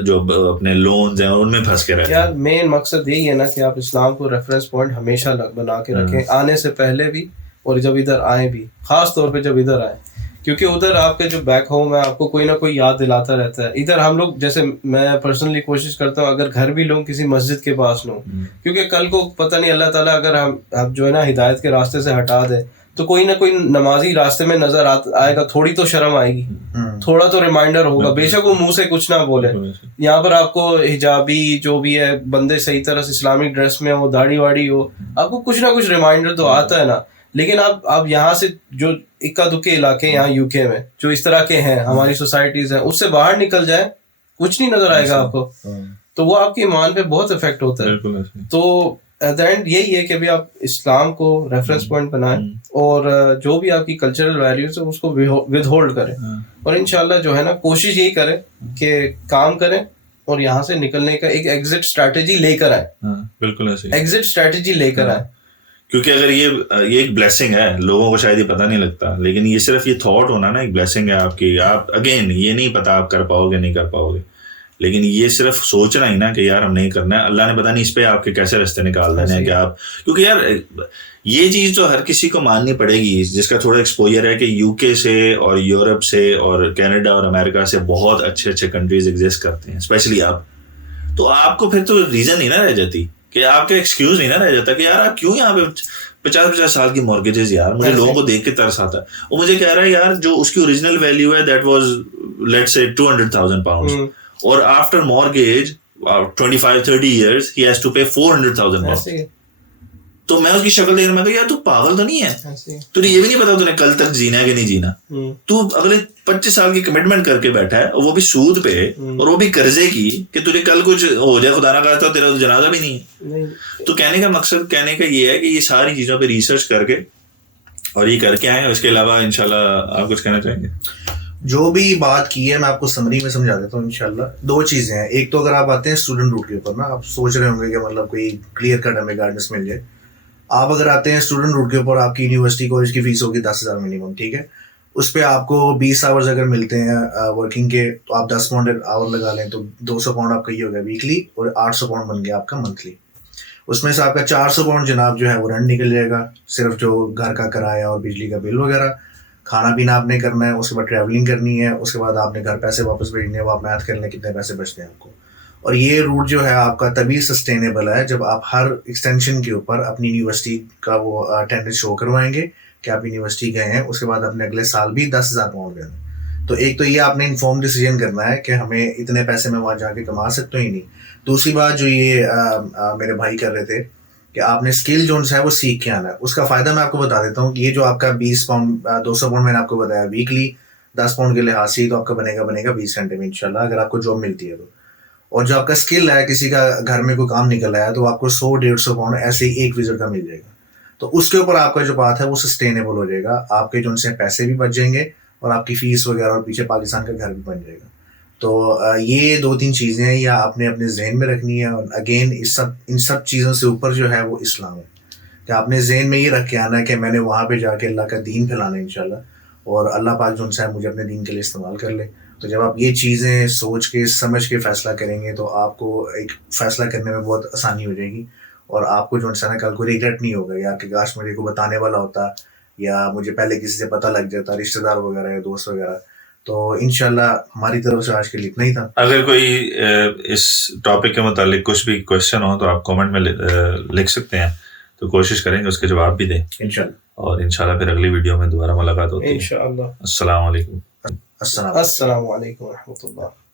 جو اپنے لونز ہیں ان میں پھنس کے رہتے ہیں. یار مین مقصد یہی ہے نا کہ آپ اسلام کو ریفرنس پوائنٹ ہمیشہ بنا کے رکھیں آنے سے پہلے بھی اور جب ادھر آئیں بھی. خاص طور پہ جب ادھر آئیں کیونکہ ادھر آپ کے جو بیک ہوم ہے آپ کو کوئی نہ کوئی یاد دلاتا رہتا ہے. ادھر ہم لوگ جیسے میں پرسنلی کوشش کرتا ہوں اگر گھر بھی لوں کسی مسجد کے پاس لوں کیونکہ کل کو پتہ نہیں اللہ تعالیٰ اگر ہم جو ہے نا ہدایت کے راستے سے ہٹا دے تو کوئی نہ کوئی نمازی راستے میں نظر آئے گا. تھوڑی تو شرم آئے گی تھوڑا تو ریمائنڈر ہوگا. بے شک وہ منہ سے کچھ نہ بولے. یہاں پر آپ کو حجابی جو بھی ہے بندے صحیح طرح سے اسلامک ڈریس میں ہو داڑھی واڑی ہو آپ کو کچھ نہ کچھ ریمائنڈر تو آتا ہے نا. لیکن آپ یہاں سے جو اکا دکے علاقے یہاں یو کے میں جو اس طرح کے ہیں ہماری سوسائٹیز ہیں اس سے باہر نکل جائے کچھ نہیں نظر آئے گا آپ کو تو وہ آپ کی ایمان پہ بہت افیکٹ ہوتا ہے. تو ایٹ دا اینڈ یہی ہے کہ ابھی آپ اسلام کو ریفرنس پوائنٹ بنائیں اور جو بھی آپ کی کلچرل ویلیوز ہیں اس کو ود ہولڈ کریں, اور انشاءاللہ جو ہے نا کوشش یہی کریں کہ کام کریں اور یہاں سے نکلنے کا ایک ایگزٹ اسٹریٹجی لے کر آئیں. بالکل ایسے ایگزٹ اسٹریٹجی لے کر آئیں, کیونکہ اگر یہ ایک بلیسنگ ہے, لوگوں کو شاید یہ پتہ نہیں لگتا, لیکن یہ صرف یہ تھاٹ ہونا نا ایک بلیسنگ ہے آپ کی. آپ اگین یہ نہیں پتا آپ کر پاؤ گے نہیں کر پاؤ گے, لیکن یہ صرف سوچنا ہی نا کہ یار ہم نہیں کرنا ہے, اللہ نے پتہ نہیں اس پہ آپ کے کیسے راستے نکال دینے ہیں کہ آپ, کیونکہ یار یہ چیز تو ہر کسی کو ماننی پڑے گی جس کا تھوڑا ایکسپوجر ہے کہ یو کے سے اور یورپ سے اور کینیڈا اور امریکہ سے بہت اچھے اچھے کنٹریز ایگزسٹ کرتے ہیں, اسپیشلی آپ. تو آپ کو پھر تو ریزن نہیں نا رہ جاتی کہ آپ کا ایکسکیوز نہیں نا رہ جاتا کہ یار آپ کیوں یہاں پہ 50 سال کی مارگیجز. یار مجھے لوگوں کو دیکھ کے ترس آتا ہے, وہ مجھے کہہ رہا ہے یار جو اس کی اوریجنل ویلیو ہے that was let's say 200,000 pounds, اور after mortgage 25-30 years he has to pay 400,000 pounds. تو میں اس کی شکل دیکھ رہا, میں کہا یار تو پاگل تو نہیں ہے, تجھے یہ بھی نہیں پتا تو نے کل تک جینا ہے کہ نہیں جینا, تو اگلے 25 سال کی کمٹمنٹ کر کے بیٹھا ہے, وہ بھی سود پہ اور وہ بھی قرضے کی, کہ تجھے کل کچھ ہو جائے خدا نہ خواستہ تیرا تو جنازہ بھی نہیں ہے. تو کہنے کا مقصد کہنے کا یہ ہے کہ یہ ساری چیزوں پہ ریسرچ کر کے اور یہ کر کے آئیں. اس کے علاوہ انشاءاللہ آپ کچھ کہنا چاہیں گے؟ جو بھی بات کی ہے میں آپ کو سمری میں سمجھا دیتا ہوں انشاءاللہ. دو چیزیں ہیں, ایک تو اگر آپ آتے ہیں اسٹوڈنٹ روٹ کے اوپر نا, آپ سوچ رہے ہوں گے کہ مطلب کوئی کلیئر کٹ ہمیں گائیڈنس مل جائے. آپ اگر آتے ہیں اسٹوڈنٹ روٹ کے اوپر, آپ کی یونیورسٹی کالج کی فیس ہوگی 10,000 منیمم, ٹھیک ہے. اس پہ آپ کو 20 آورز اگر ملتے ہیں ورکنگ کے, تو آپ 10 پاؤنڈ آور لگا لیں تو 200 پاؤنڈ آپ کا یہ ہوگا ویکلی, اور 800 پاؤنڈ بن گیا آپ کا منتھلی. اس میں سے آپ کا 400 پاؤنڈ جناب جو ہے وہ رینٹ نکل جائے گا, صرف جو گھر کا کرایہ اور بجلی کا بل وغیرہ, کھانا پینا آپ نے کرنا ہے, اس کے بعد ٹریولنگ کرنی ہے, اس کے بعد آپ نے گھر پیسے واپس بھیجنے ہیں, وہ آپ میتھ کر لیں کتنے پیسے بچتے ہیں آپ کو. اور یہ روٹ جو ہے آپ کا تبھی سسٹینیبل ہے جب آپ ہر ایکسٹینشن کے اوپر اپنی یونیورسٹی کا وہ اٹینڈنس شو کروائیں گے کہ آپ یونیورسٹی گئے ہیں. اس کے بعد اپنے اگلے سال بھی 10,000 پاؤنڈ دینا. تو ایک تو یہ آپ نے انفارم ڈیسیجن کرنا ہے کہ ہمیں اتنے پیسے میں وہاں جا کے کما سکتا ہوں ہی نہیں. دوسری بات جو یہ میرے بھائی کر رہے تھے کہ آپ نے اسکل جو ہے وہ سیکھ کے آنا ہے. اس کا فائدہ میں آپ کو بتا دیتا ہوں کہ یہ جو آپ کا 20 پاؤنڈ 200 پاؤنڈ میں نے آپ کو بتایا ویکلی 10 پاؤنڈ کے لحاظ سے, تو آپ کا بنے گا 20 گھنٹے میں انشاءاللہ, اگر آپ کو جاب ملتی ہے تو. اور جو آپ کا اسکل ہے, کسی کا گھر میں کوئی کام نکل رہا ہے تو آپ کو 100-150 پاؤنڈ ایسے ہی ایک وزٹ کا مل جائے گا. تو اس کے اوپر آپ کا جو بات ہے وہ سسٹینیبل ہو جائے گا, آپ کے جو ان سے پیسے بھی بچ جائیں گے اور آپ کی فیس وغیرہ اور پیچھے پاکستان کا گھر بھی بن جائے گا. تو یہ 2-3 چیزیں ہیں یا آپ نے اپنے ذہن میں رکھنی ہے. اور اگین ان سب چیزوں سے اوپر جو ہے وہ اسلام ہے, کہ آپ نے ذہن میں یہ رکھ کے آنا ہے کہ میں نے وہاں پہ جا کے اللہ کا دین پھیلانا ہے انشاءاللہ, اور اللہ پاک جو ان سے مجھے اپنے دین کے لیے استعمال کر لے. تو جب آپ یہ چیزیں سوچ کے سمجھ کے فیصلہ کریں گے تو آپ کو ایک فیصلہ کرنے میں بہت آسانی ہو جائے گی, اور آپ کو جو انسان کل کو ریگریٹ نہیں ہوگا یا کہ کاش مجھے کو بتانے والا ہوتا یا مجھے پہلے کسی سے پتہ لگ جاتا, رشتہ دار وغیرہ یا دوست وغیرہ. تو انشاءاللہ ہماری طرف سے آج کے لیے اتنا ہی تھا. اگر کوئی اس ٹاپک کے متعلق کچھ بھی کوشچن ہو تو آپ کامنٹ میں لکھ سکتے ہیں, تو کوشش کریں گے اس کے جواب بھی دیں انشاءاللہ. اور انشاءاللہ پھر اگلی ویڈیو میں دوبارہ ملاقات ہوتی ہے. انشاءاللہ. السلام علیکم. السلام علیکم و رحمۃ اللہ.